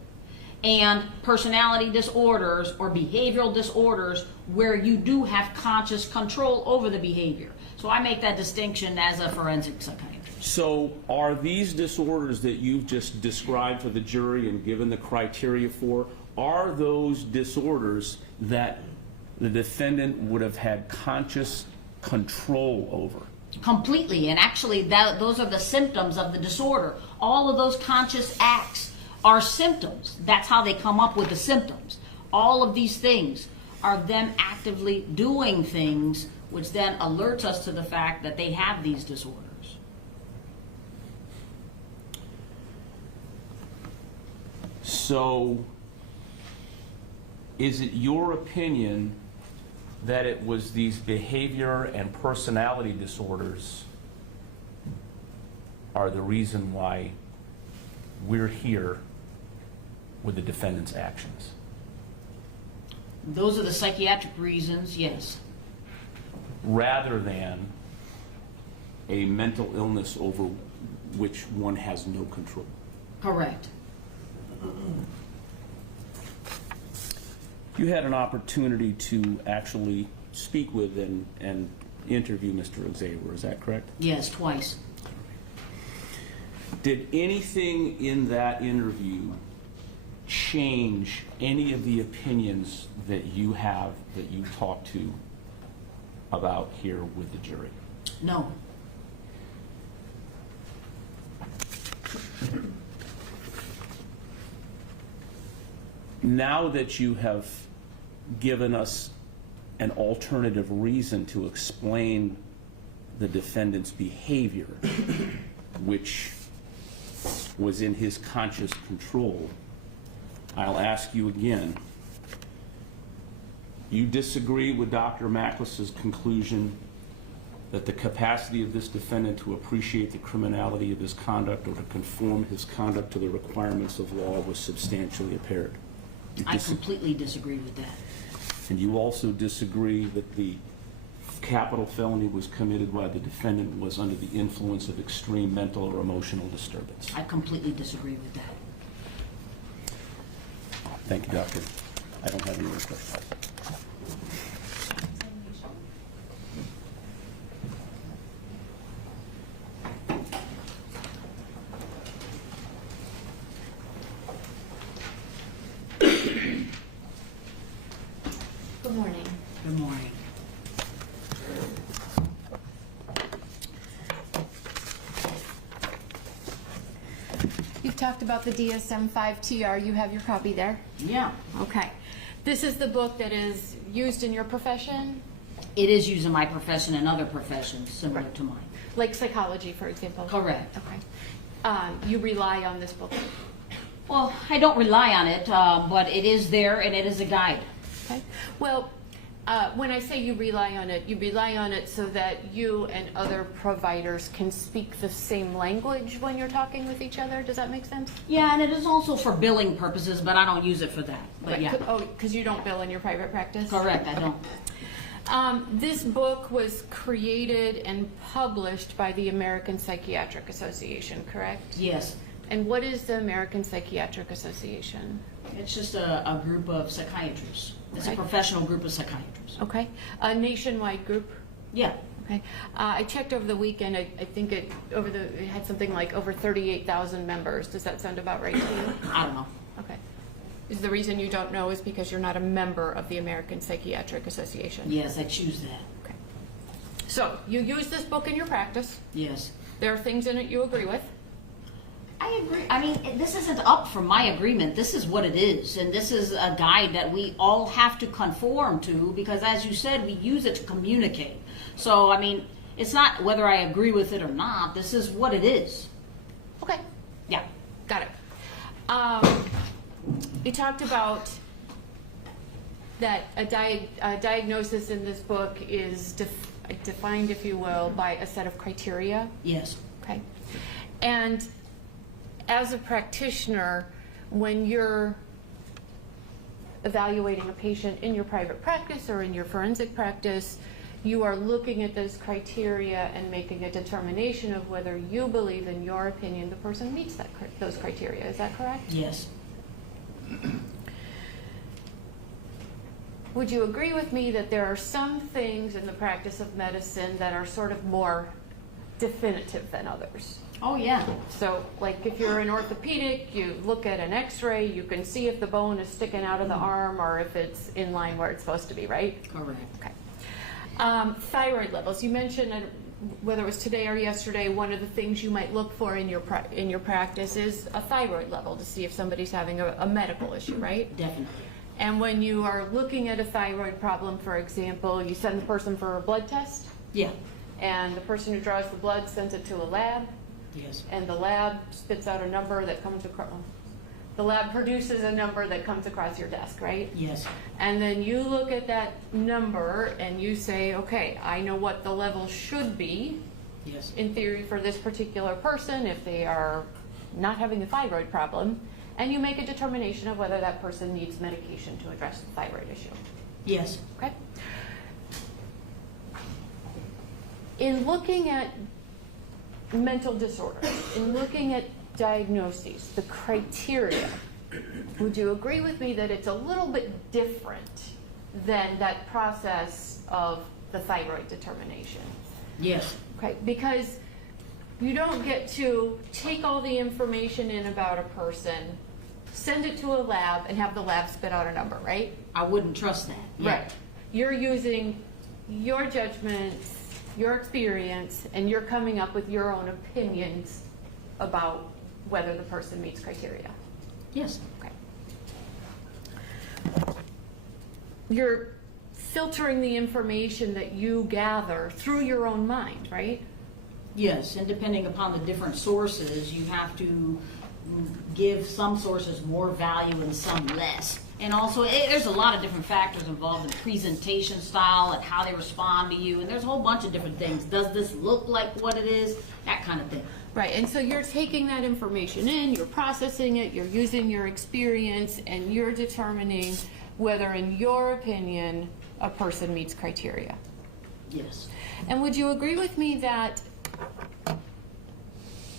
and personality disorders or behavioral disorders where you do have conscious control over the behavior. So I make that distinction as a forensic psychiatrist. So are these disorders that you've just described for the jury and given the criteria for, are those disorders that the defendant would have had conscious control over? Completely, and actually those are the symptoms of the disorder. All of those conscious acts are symptoms. That's how they come up with the symptoms. All of these things are them actively doing things which then alerts us to the fact that they have these disorders. So is it your opinion that it was these behavior and personality disorders are the reason why we're here with the defendant's actions? Those are the psychiatric reasons, yes. Rather than a mental illness over which one has no control? Correct. You had an opportunity to actually speak with and interview Mr. Xavier, is that correct? Yes, twice. Did anything in that interview change any of the opinions that you have, that you talked to about here with the jury? No. Now that you have given us an alternative reason to explain the defendant's behavior, which was in his conscious control, I'll ask you again. You disagree with Dr. Macklis's conclusion that the capacity of this defendant to appreciate the criminality of his conduct or to conform his conduct to the requirements of law was substantially impaired? I completely disagree with that. And you also disagree that the capital felony was committed while the defendant was under the influence of extreme mental or emotional disturbance? I completely disagree with that. Thank you, Doctor. I don't have any more questions. Good morning. Good morning. You've talked about the DSM-5 TR. You have your copy there? Yeah. Okay. This is the book that is used in your profession? It is used in my profession and other professions similar to mine. Like psychology, for example? Correct. Okay. You rely on this book? Well, I don't rely on it, but it is there and it is a guide. Okay. Well, when I say you rely on it so that you and other providers can speak the same language when you're talking with each other. Does that make sense? Yeah, and it is also for billing purposes, but I don't use it for that. But Right. yeah. Oh, because you don't bill in your private practice? Correct, I don't. This book was created and published by the American Psychiatric Association, correct? Yes. And what is the American Psychiatric Association? It's just a group of psychiatrists. It's a Okay. professional group of psychiatrists. Okay. A nationwide group? Yeah. Okay. I checked over the weekend. I think it had something like over 38,000 members. Does that sound about right to you? I don't know. Okay. Is the reason you don't know is because you're not a member of the American Psychiatric Association? Yes, I choose that. Okay. So, you use this book in your practice. Yes. There are things in it you agree with. I agree. I mean, this isn't up for my agreement. This is what it is. And this is a guide that we all have to conform to because, as you said, we use it to communicate. So, I mean, it's not whether I agree with it or not. This is what it is. Okay, Yeah. got it. You talked about that a diagnosis in this book is defined, if you will, by a set of criteria. Yes. Okay. And as a practitioner, when you're evaluating a patient in your private practice or in your forensic practice, you are looking at those criteria and making a determination of whether you believe, in your opinion, the person meets those criteria. Is that correct? Yes. Would you agree with me that there are some things in the practice of medicine that are sort of more definitive than others? Oh, yeah. So, like if you're an orthopedic, you look at an x-ray, you can see if the bone is sticking out of the arm or if it's in line where it's supposed to be, right? Correct. Okay. Thyroid levels. You mentioned, whether it was today or yesterday, one of the things you might look for in your practice is a thyroid level to see if somebody's having a medical issue, right? Definitely. And when you are looking at a thyroid problem, for example, you send the person for a blood test, Yeah. and the person who draws the blood sends it to a lab, Yes. and the lab spits out a number that comes across. The lab produces a number that comes across your desk, right? Yes. And then you look at that number and you say, okay, I know what the level should be, Yes. in theory, for this particular person if they are not having a thyroid problem, and you make a determination of whether that person needs medication to address the thyroid issue. Yes. Okay? In looking at mental disorders, in looking at diagnoses, the criteria, would you agree with me that it's a little bit different than that process of the thyroid determination? Yes. Okay, because you don't get to take all the information in about a person, send it to a lab, and have the lab spit out a number, right? I wouldn't trust that. Yeah. Right. You're using your judgments, your experience, and you're coming up with your own opinions about whether the person meets criteria. Yes. Okay. You're filtering the information that you gather through your own mind, right? Yes, and depending upon the different sources, you have to give some sources more value and some less. And also, there's a lot of different factors involved in presentation style and how they respond to you, and there's a whole bunch of different things. Does this look like what it is? That kind of thing. Right, and so you're taking that information in, you're processing it, you're using your experience, and you're determining whether, in your opinion, a person meets criteria. Yes. And would you agree with me that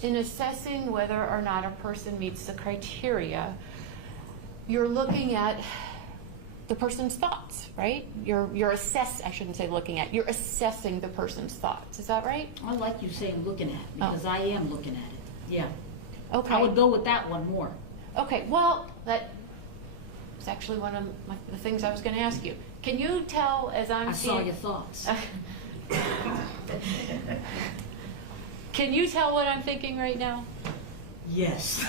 in assessing whether or not a person meets the criteria, you're looking at the person's thoughts, right? You're you're assessing the person's thoughts. Is that right? I like you saying looking at, because I am looking at it. Yeah. Okay. I would go with that one more. Okay, well, that was actually one of the things I was going to ask you. Can you tell, as I'm I saw seeing... your thoughts. Can you tell what I'm thinking right now? Yes.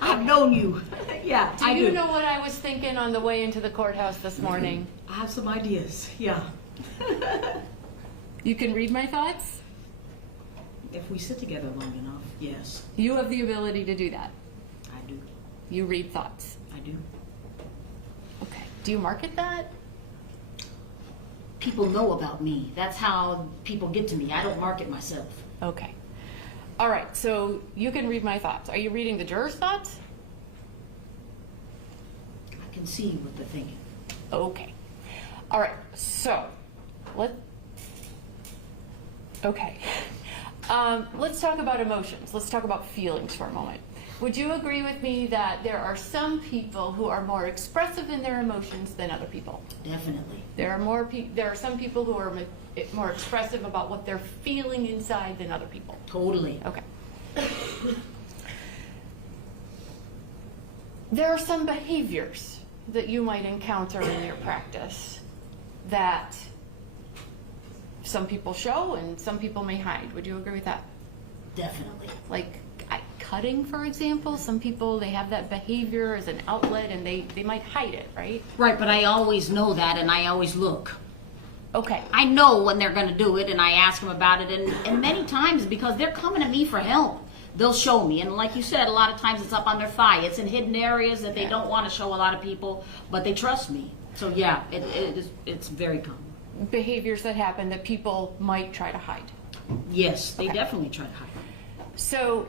I've known you. Yeah, Do you know what I was thinking on the way into the courthouse this morning? I have some ideas. Yeah. You can read my thoughts? If we sit together long enough, yes, You have the ability to do that. I do. You read thoughts. I do. Okay. Do you market that? People know about me. That's how people get to me. I don't market myself. Okay. All right, so you can read my thoughts. Are you reading the jurors' thoughts? I can see what they're thinking. Okay. All right, so let's talk about emotions. Let's talk about feelings for a moment. Would you agree with me that there are some people who are more expressive in their emotions than other people? Definitely. There are some people who are more expressive about what they're feeling inside than other people. Totally. Okay. There are some behaviors that you might encounter in your practice that some people show and some people may hide. Would you agree with that? Definitely. Like cutting, for example. Some people, they have that behavior as an outlet and they might hide it, right? Right, but I always know that and I always look. Okay. I know when they're going to do it, and I ask them about it, and many times, because they're coming to me for help, they'll show me. And like you said, a lot of times it's up on their thigh. It's in hidden areas that they Yeah. don't want to show a lot of people, but they trust me. So yeah, it's very common. Behaviors that happen that people might try to hide. Yes, they Okay. definitely try to hide. So,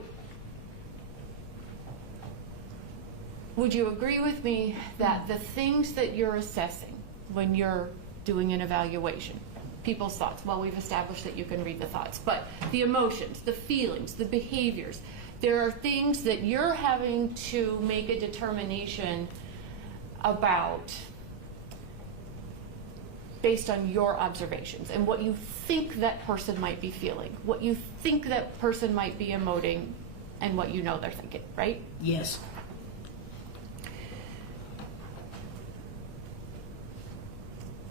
would you agree with me that the things that you're assessing when you're doing an evaluation, people's thoughts, well, we've established that you can read the thoughts, but the emotions, the feelings, the behaviors, there are things that you're having to make a determination about based on your observations and what you think that person might be feeling, what you think that person might be emoting, and what you know they're thinking, right? Yes.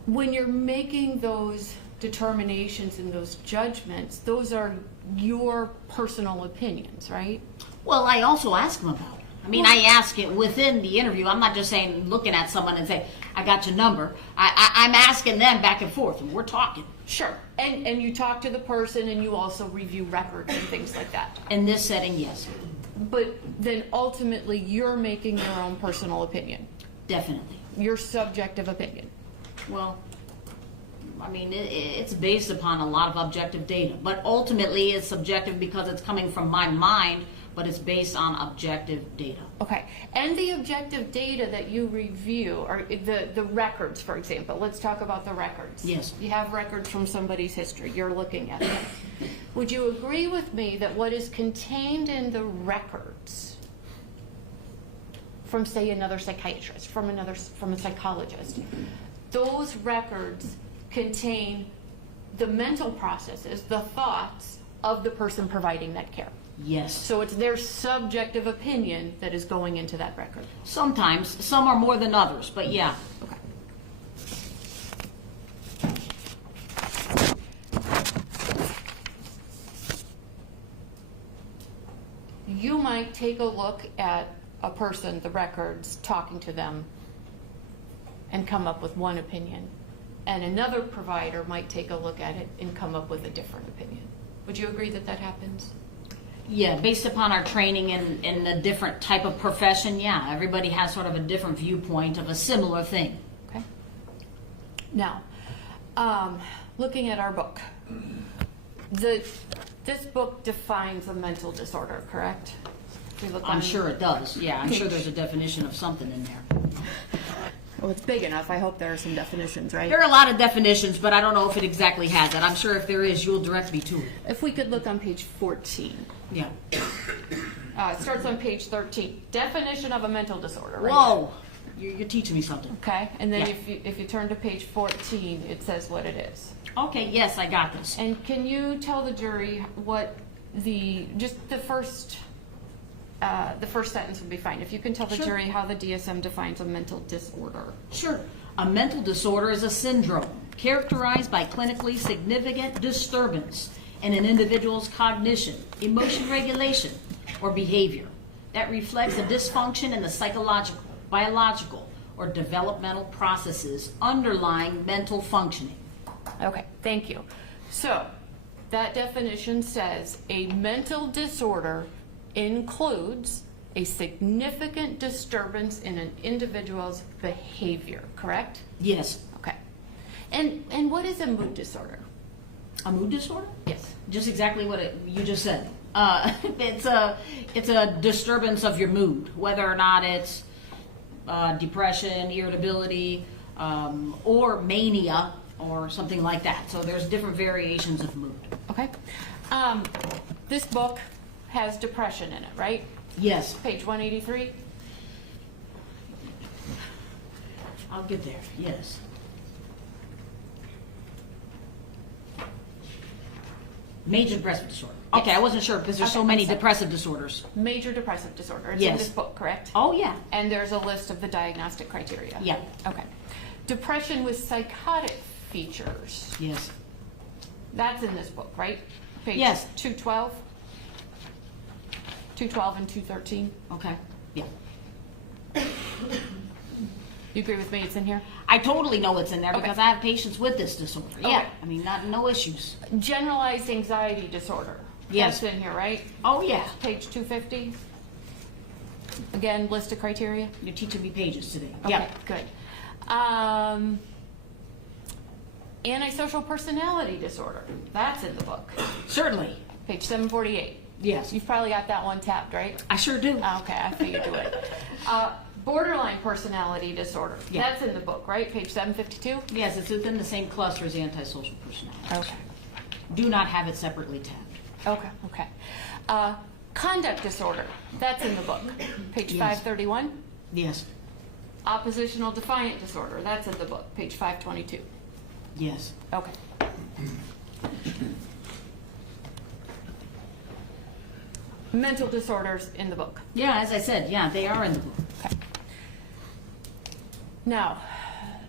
When you're making those determinations and those judgments, those are your personal opinions, right? Well, I also ask them about it. I mean, I ask it within the interview. I'm not just saying, looking at someone and say, I got your number. I'm asking them back and forth, and we're talking. Sure. And you talk to the person, and you also review records and things like that. In this setting, yes, But then ultimately, you're making your own personal opinion, definitely. your subjective opinion. Well, I mean, it's based upon a lot of objective data, but ultimately it's subjective because it's coming from my mind, but it's based on objective data. Okay, and the objective data that you review, or the records, for example, let's talk about the records. Yes. You have records from somebody's history, you're looking at them. Would you agree with me that what is contained in the records from, say, another psychiatrist, from a psychologist, those records contain the mental processes, the thoughts of the person providing that care? Yes. So it's their subjective opinion that is going into that record. Sometimes, some are more than others, but yeah. Okay. You might take a look at a person, the records, talking to them, and come up with one opinion. And another provider might take a look at it and come up with a different opinion. Would you agree that that happens? Yeah, based upon our training in a different type of profession, yeah, everybody has sort of a different viewpoint of a similar thing. Okay. Now, looking at our book, this book defines a mental disorder, correct? If you look I'm on- sure it does, yeah, I'm sure there's a definition of something in there. Well, it's big enough. I hope there are some definitions, right? There are a lot of definitions, but I don't know if it exactly has it. I'm sure if there is, you'll direct me to it. If we could look on page 14. Yeah. It starts on page 13. Definition of a mental disorder, right? Whoa, you're teaching me something. Okay, and then Yeah. if you turn to page 14, it says what it is. Okay, yes, I got this. And can you tell the jury what the first sentence would be fine. If you can tell the Sure. jury how the DSM defines a mental disorder. Sure. A mental disorder is a syndrome characterized by clinically significant disturbance in an individual's cognition, emotion regulation, or behavior that reflects a dysfunction in the psychological, biological, or developmental processes underlying mental functioning. Okay, thank you. So, that definition says a mental disorder includes a significant disturbance in an individual's behavior, correct? Yes. Okay. And what is a mood disorder? A mood disorder? Yes. Just exactly what you just said. It's a disturbance of your mood, whether or not it's depression, irritability, or mania, or something like that. So there's different variations of mood. Okay. This book has depression in it, right? Yes, Page 183. I'll get there. Yes. Major depressive disorder. Okay, I wasn't sure because there's so Okay, many I'm sorry. depressive disorders. Major depressive disorder. It's in Yes. this book, correct? Oh yeah. And there's a list of the diagnostic criteria. Yeah. Okay. Depression with psychotic features. Yes. That's in this book, right? Page Yes. 212. 212 and 213. Okay. Yeah. You agree with me? It's in here? I totally know it's in there Okay. because I have patients with this disorder. Yeah, Okay. I mean, no issues. Generalized anxiety disorder. Yes. That's in here, right? Oh, yeah. Page 250. Again, list of criteria. You're teaching me pages today. Okay, Yeah. good. Antisocial personality disorder. That's in the book. Certainly. Page 748. Yes. You've probably got that one tapped, right? I sure do. Okay, I figured you would. Borderline personality disorder. Yeah. That's in the book, right? Page 752? Yes, it's within the same cluster as antisocial personality. Okay. Do not have it separately tabbed. Okay. Conduct disorder. That's in the book. Page Yes. 531. Yes. Oppositional defiant disorder. That's in the book. Page 522. Yes. Okay. Mental disorders in the book. Yeah, as I said, yeah, they are in the book. Okay. Now,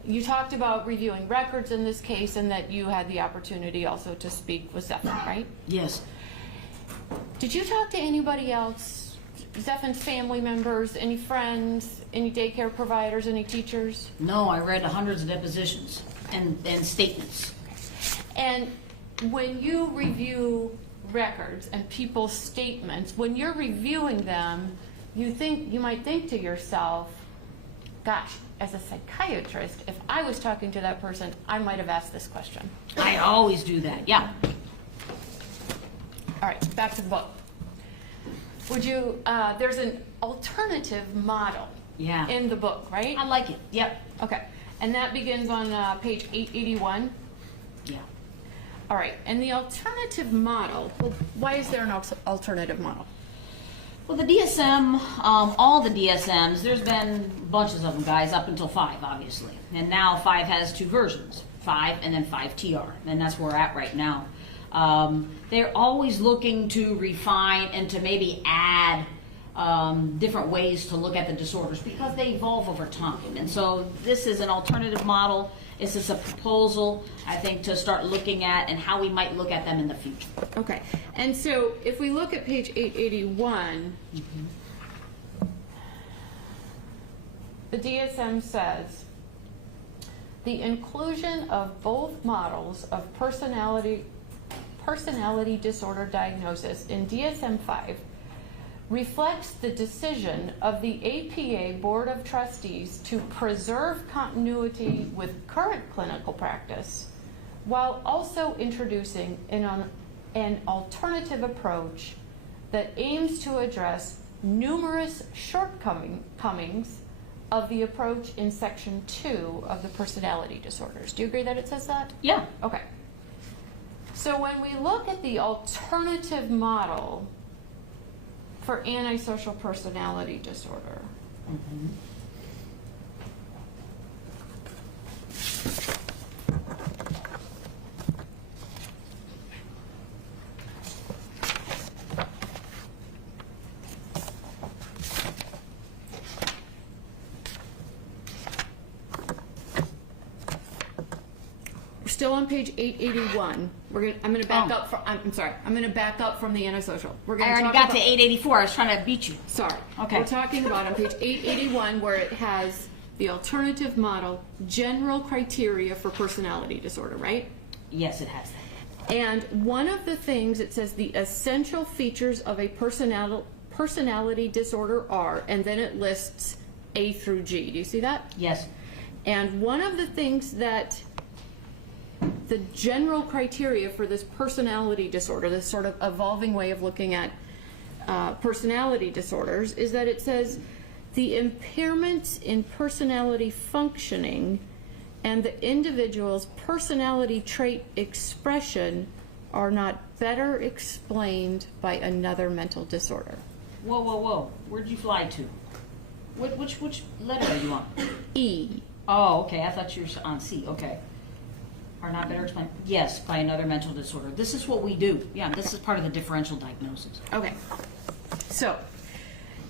you talked about reviewing records in this case and that you had the opportunity also to speak with Zephyr, right? Yes. Did you talk to anybody else? Zephyr's family members, any friends, any daycare providers, any teachers? No, I read hundreds of depositions and statements. And when you review records and people's statements, when you're reviewing them, you might think to yourself, gosh, as a psychiatrist, if I was talking to that person, I might have asked this question. I always do that, yeah. All right, back to the book. Would you, there's an alternative model Yeah. in the book, right? I like it, yep. Okay, and that begins on page 881. Yeah. All right, and the alternative model, well, why is there an alternative model? Well, the DSM, all the DSMs, there's been bunches of them, guys, up until 5, obviously. And now 5 has 2 versions, 5 and then 5TR, and that's where we're at right now. They're always looking to refine and to maybe add different ways to look at the disorders because they evolve over time. And so this is an alternative model. It's just a proposal, I think, to start looking at and how we might look at them in the future. Okay, and so if we look at page 881, the DSM says, the inclusion of both models of personality disorder diagnosis in DSM-5 reflects the decision of the APA Board of Trustees to preserve continuity with current clinical practice while also introducing an alternative approach that aims to address numerous shortcomings of the approach in section 2 of the personality disorders. Do you agree that it says that? Yeah. Okay. So when we look at the alternative model for antisocial personality disorder, we're still on page 881. I'm going to back up from. I'm sorry. I'm going to back up from the antisocial. We're I going already got to 884. I was trying to beat you. Sorry. Okay. We're talking about on page 881 where it has the alternative model, general criteria for personality disorder, right? Yes, it has that. And one of the things it says the essential features of a personality disorder are, and then it lists A through G. Do you see that? Yes. And one of the things that the general criteria for this personality disorder, this sort of evolving way of looking at personality disorders, is that it says the impairments in personality functioning and the individual's personality trait expression are not better explained by another mental disorder. Whoa, whoa, whoa. Where'd you fly to? Which letter are you on? E. Oh, okay. I thought you were on C. Okay. Are not better explained? Yes, by another mental disorder. This is what we do. Yeah, this is part of the differential diagnosis. Okay. So,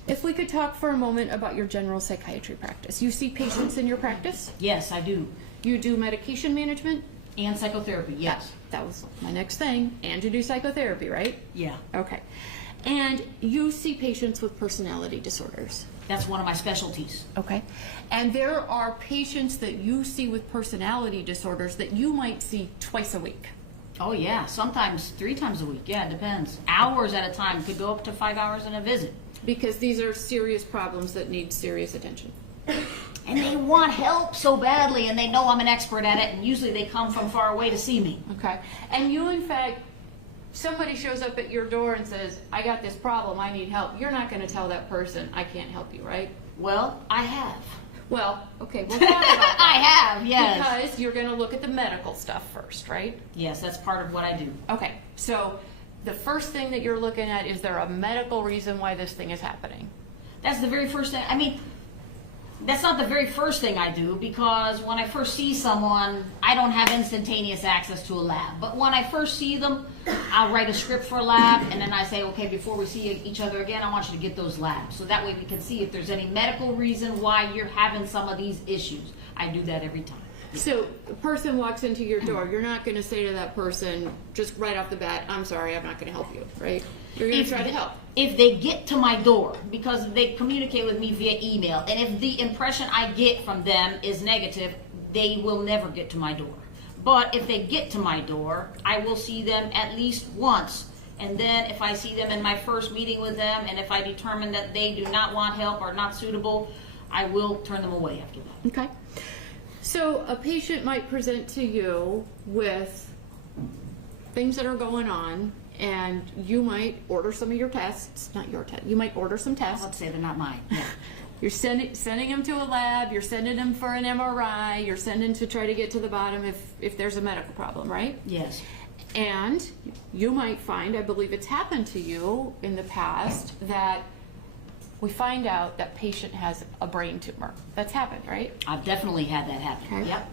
if we could talk for a moment about your general psychiatry practice. You see patients in your practice? Yes, I do. You do medication management? And psychotherapy, yes. That was my next thing. And you do psychotherapy, right? Yeah. Okay. And you see patients with personality disorders. That's one of my specialties. Okay. And there are patients that you see with personality disorders that you might see twice a week. Oh yeah, sometimes 3 times a week. Yeah, it depends. Hours at a time, could go up to 5 hours in a visit. Because these are serious problems that need serious attention. And they want help so badly, and they know I'm an expert at it, and usually they come from far away to see me. Okay. And you, in fact, somebody shows up at your door and says, I got this problem, I need help. You're not going to tell that person, I can't help you, right? Well, I have. Well, okay, we'll talk about that. I have, yes. Because you're going to look at the medical stuff first, right? Yes, that's part of what I do. Okay, so the first thing that you're looking at, is there a medical reason why this thing is happening? That's the very first thing. I mean, that's not the very first thing I do, because when I first see someone, I don't have instantaneous access to a lab. But when I first see them, I'll write a script for a lab, and then I say, okay, before we see each other again, I want you to get those labs. So that way we can see if there's any medical reason why you're having some of these issues. I do that every time. So a person walks into your door, you're not going to say to that person, just right off the bat, I'm sorry, I'm not going to help you, right? You're going to try to help. If they get to my door, because they communicate with me via email, and if the impression I get from them is negative, they will never get to my door. But if they get to my door, I will see them at least once. And then if I see them in my first meeting with them, and if I determine that they do not want help or not suitable, I will turn them away after that. Okay. So a patient might present to you with things that are going on, and you might order some of your tests, not your test, you might order some tests. Let's say they're not mine. Yeah. You're sending them to a lab, you're sending them for an MRI, you're sending to try to get to the bottom if there's a medical problem, right? Yes. And you might find, I believe it's happened to you in the past, that we find out that patient has a brain tumor. That's happened, right? I've definitely had that happen. Okay. Yep.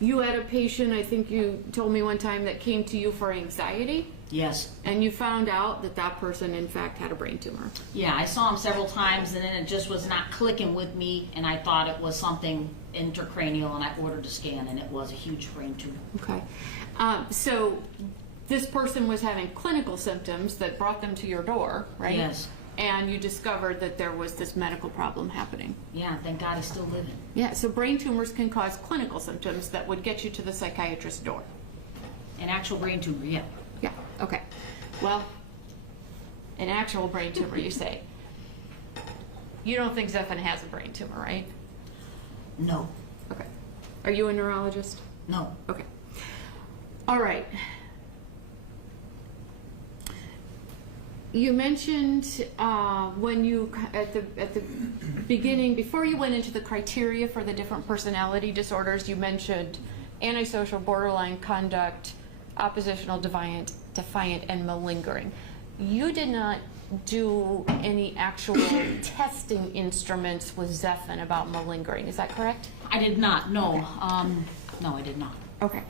You had a patient, I think you told me one time, that came to you for anxiety, Yes. and you found out that that person in fact had a brain tumor. Yeah, I saw him several times, and then it just was not clicking with me, and I thought it was something intracranial, and I ordered a scan, and it was a huge brain tumor. Okay. So this person was having clinical symptoms that brought them to your door, right? Yes. And you discovered that there was this medical problem happening. Yeah, thank God he's still living. Yeah, so brain tumors can cause clinical symptoms that would get you to the psychiatrist's door. An actual brain tumor, yeah. Yeah, okay. Well, an actual brain tumor, you say. You don't think Zephan has a brain tumor, right? No. Okay. Are you a neurologist? No. Okay. All right. You mentioned when you at the beginning, before you went into the criteria for the different personality disorders, you mentioned antisocial, borderline conduct, oppositional, defiant, and malingering. You did not do any actual testing instruments with Zephan about malingering. Is that correct? I did not, no. Okay. No, I did not. Okay.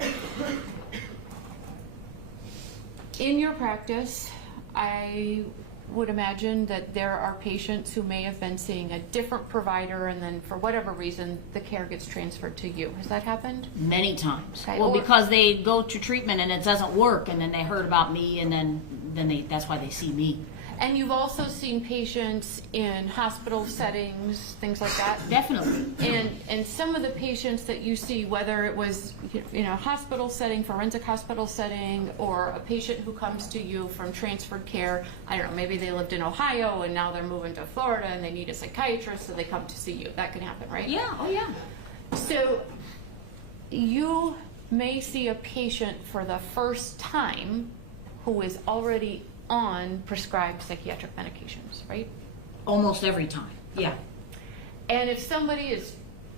In your practice, I would imagine that there are patients who may have been seeing a different provider, and then for whatever reason the care gets transferred to you. Has that happened? Many times. Okay, Well, or- because they go to treatment and it doesn't work, and then they heard about me, and then that's why they see me. And you've also seen patients in hospital settings, things like that? Definitely. And some of the patients that you see, whether it was in a hospital setting, forensic hospital setting, or a patient who comes to you from transferred care, I don't know, maybe they lived in Ohio and now they're moving to Florida and they need a psychiatrist, so they come to see you. That can happen, right? Yeah, oh yeah. So you may see a patient for the first time who is already on prescribed psychiatric medications, right? Almost every time, yeah. And if somebody is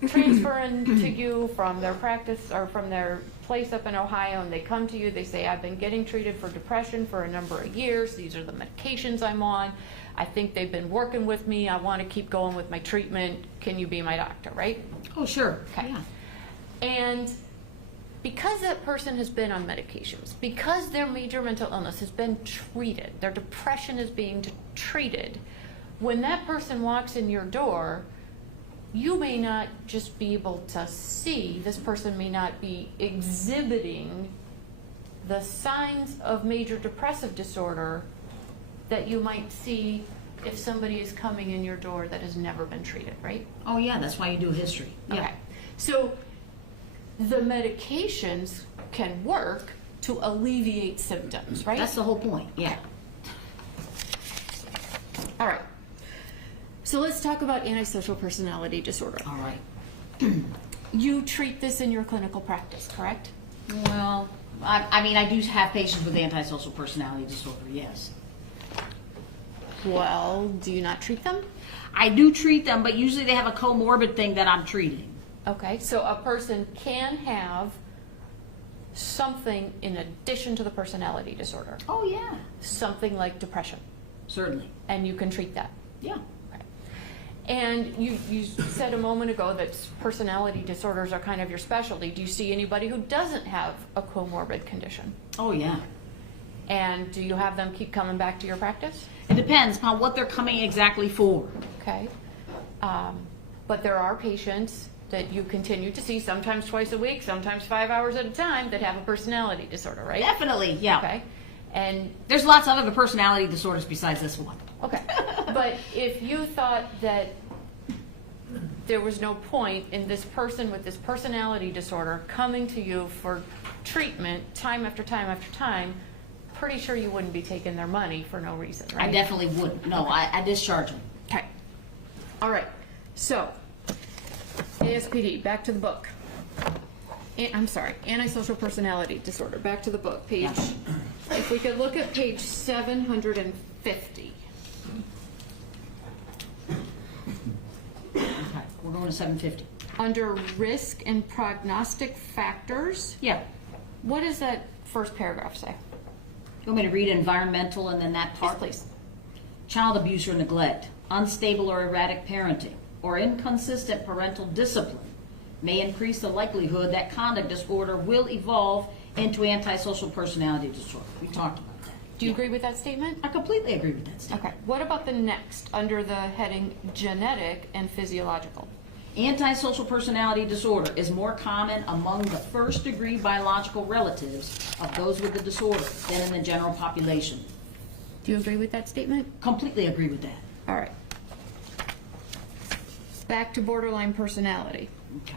transferring to you from their practice or from their place up in Ohio, and they come to you, they say, I've been getting treated for depression for a number of years, these are the medications I'm on, I think they've been working with me, I want to keep going with my treatment, can you be my doctor, right? Oh, sure. Okay. Yeah. And because that person has been on medications, because their major mental illness has been treated, their depression is being treated, when that person walks in your door, you may not just be able to see, this person may not be exhibiting the signs of major depressive disorder that you might see if somebody is coming in your door that has never been treated, right? Oh, yeah, that's why you do a history. Yeah. Okay. So the medications can work to alleviate symptoms, right? That's the whole point, yeah. All right. So let's talk about antisocial personality disorder. All right. You treat this in your clinical practice, correct? Well, I mean, I do have patients with antisocial personality disorder, yes. Well, do you not treat them? I do treat them, but usually they have a comorbid thing that I'm treating. Okay, so a person can have something in addition to the personality disorder, Oh, yeah. something like depression, Certainly. and you can treat that. Yeah. Okay. And you said a moment ago that personality disorders are kind of your specialty. Do you see anybody who doesn't have a comorbid condition? Oh, yeah. And do you have them keep coming back to your practice? It depends upon what they're coming exactly for. Okay. But there are patients that you continue to see, sometimes twice a week, sometimes 5 hours at a time, that have a personality disorder, right? Definitely, yeah. Okay. And There's lots of other personality disorders besides this one. okay, but if you thought that there was no point in this person with this personality disorder coming to you for treatment time after time after time, pretty sure you wouldn't be taking their money for no reason, right? I definitely wouldn't. No, I discharge them. Okay. All right. So, ASPD, back to the book. I'm sorry, antisocial personality disorder. Back to the book, page. If we could look at page 750. Okay, we're going to 750. Under risk and prognostic factors, Yeah. what does that first paragraph say? You want me to read environmental and then that Yes, part? please. Child abuse or neglect, unstable or erratic parenting, or inconsistent parental discipline may increase the likelihood that conduct disorder will evolve into antisocial personality disorder. We talked about that. Do you agree with that statement? I completely agree with that statement. Okay. What about the next, under the heading genetic and physiological? Antisocial personality disorder is more common among the first-degree biological relatives of those with the disorder than in the general population. Do you agree with that statement? Completely agree with that. All right. Back to borderline personality, Okay.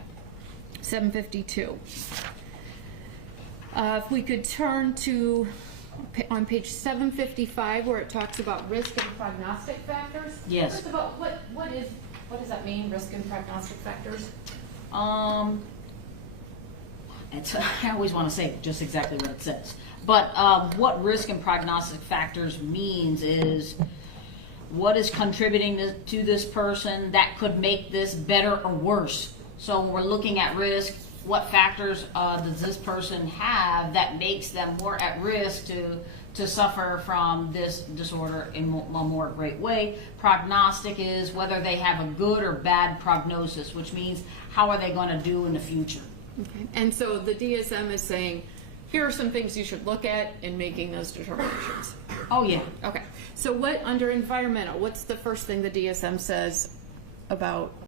752. If we could turn to, on page 755, where it talks about risk and prognostic factors. Yes. First of all, what does that mean, risk and prognostic factors? I always want to say just exactly what it says. But what risk and prognostic factors means is what is contributing to this person that could make this better or worse. So when we're looking at risk, what factors does this person have that makes them more at risk to suffer from this disorder in a more great way? Prognostic is whether they have a good or bad prognosis, which means how are they going to do in the future. Okay. And so the DSM is saying, here are some things you should look at in making those determinations. Oh, yeah. Okay. So what, under environmental, what's the first thing the DSM says about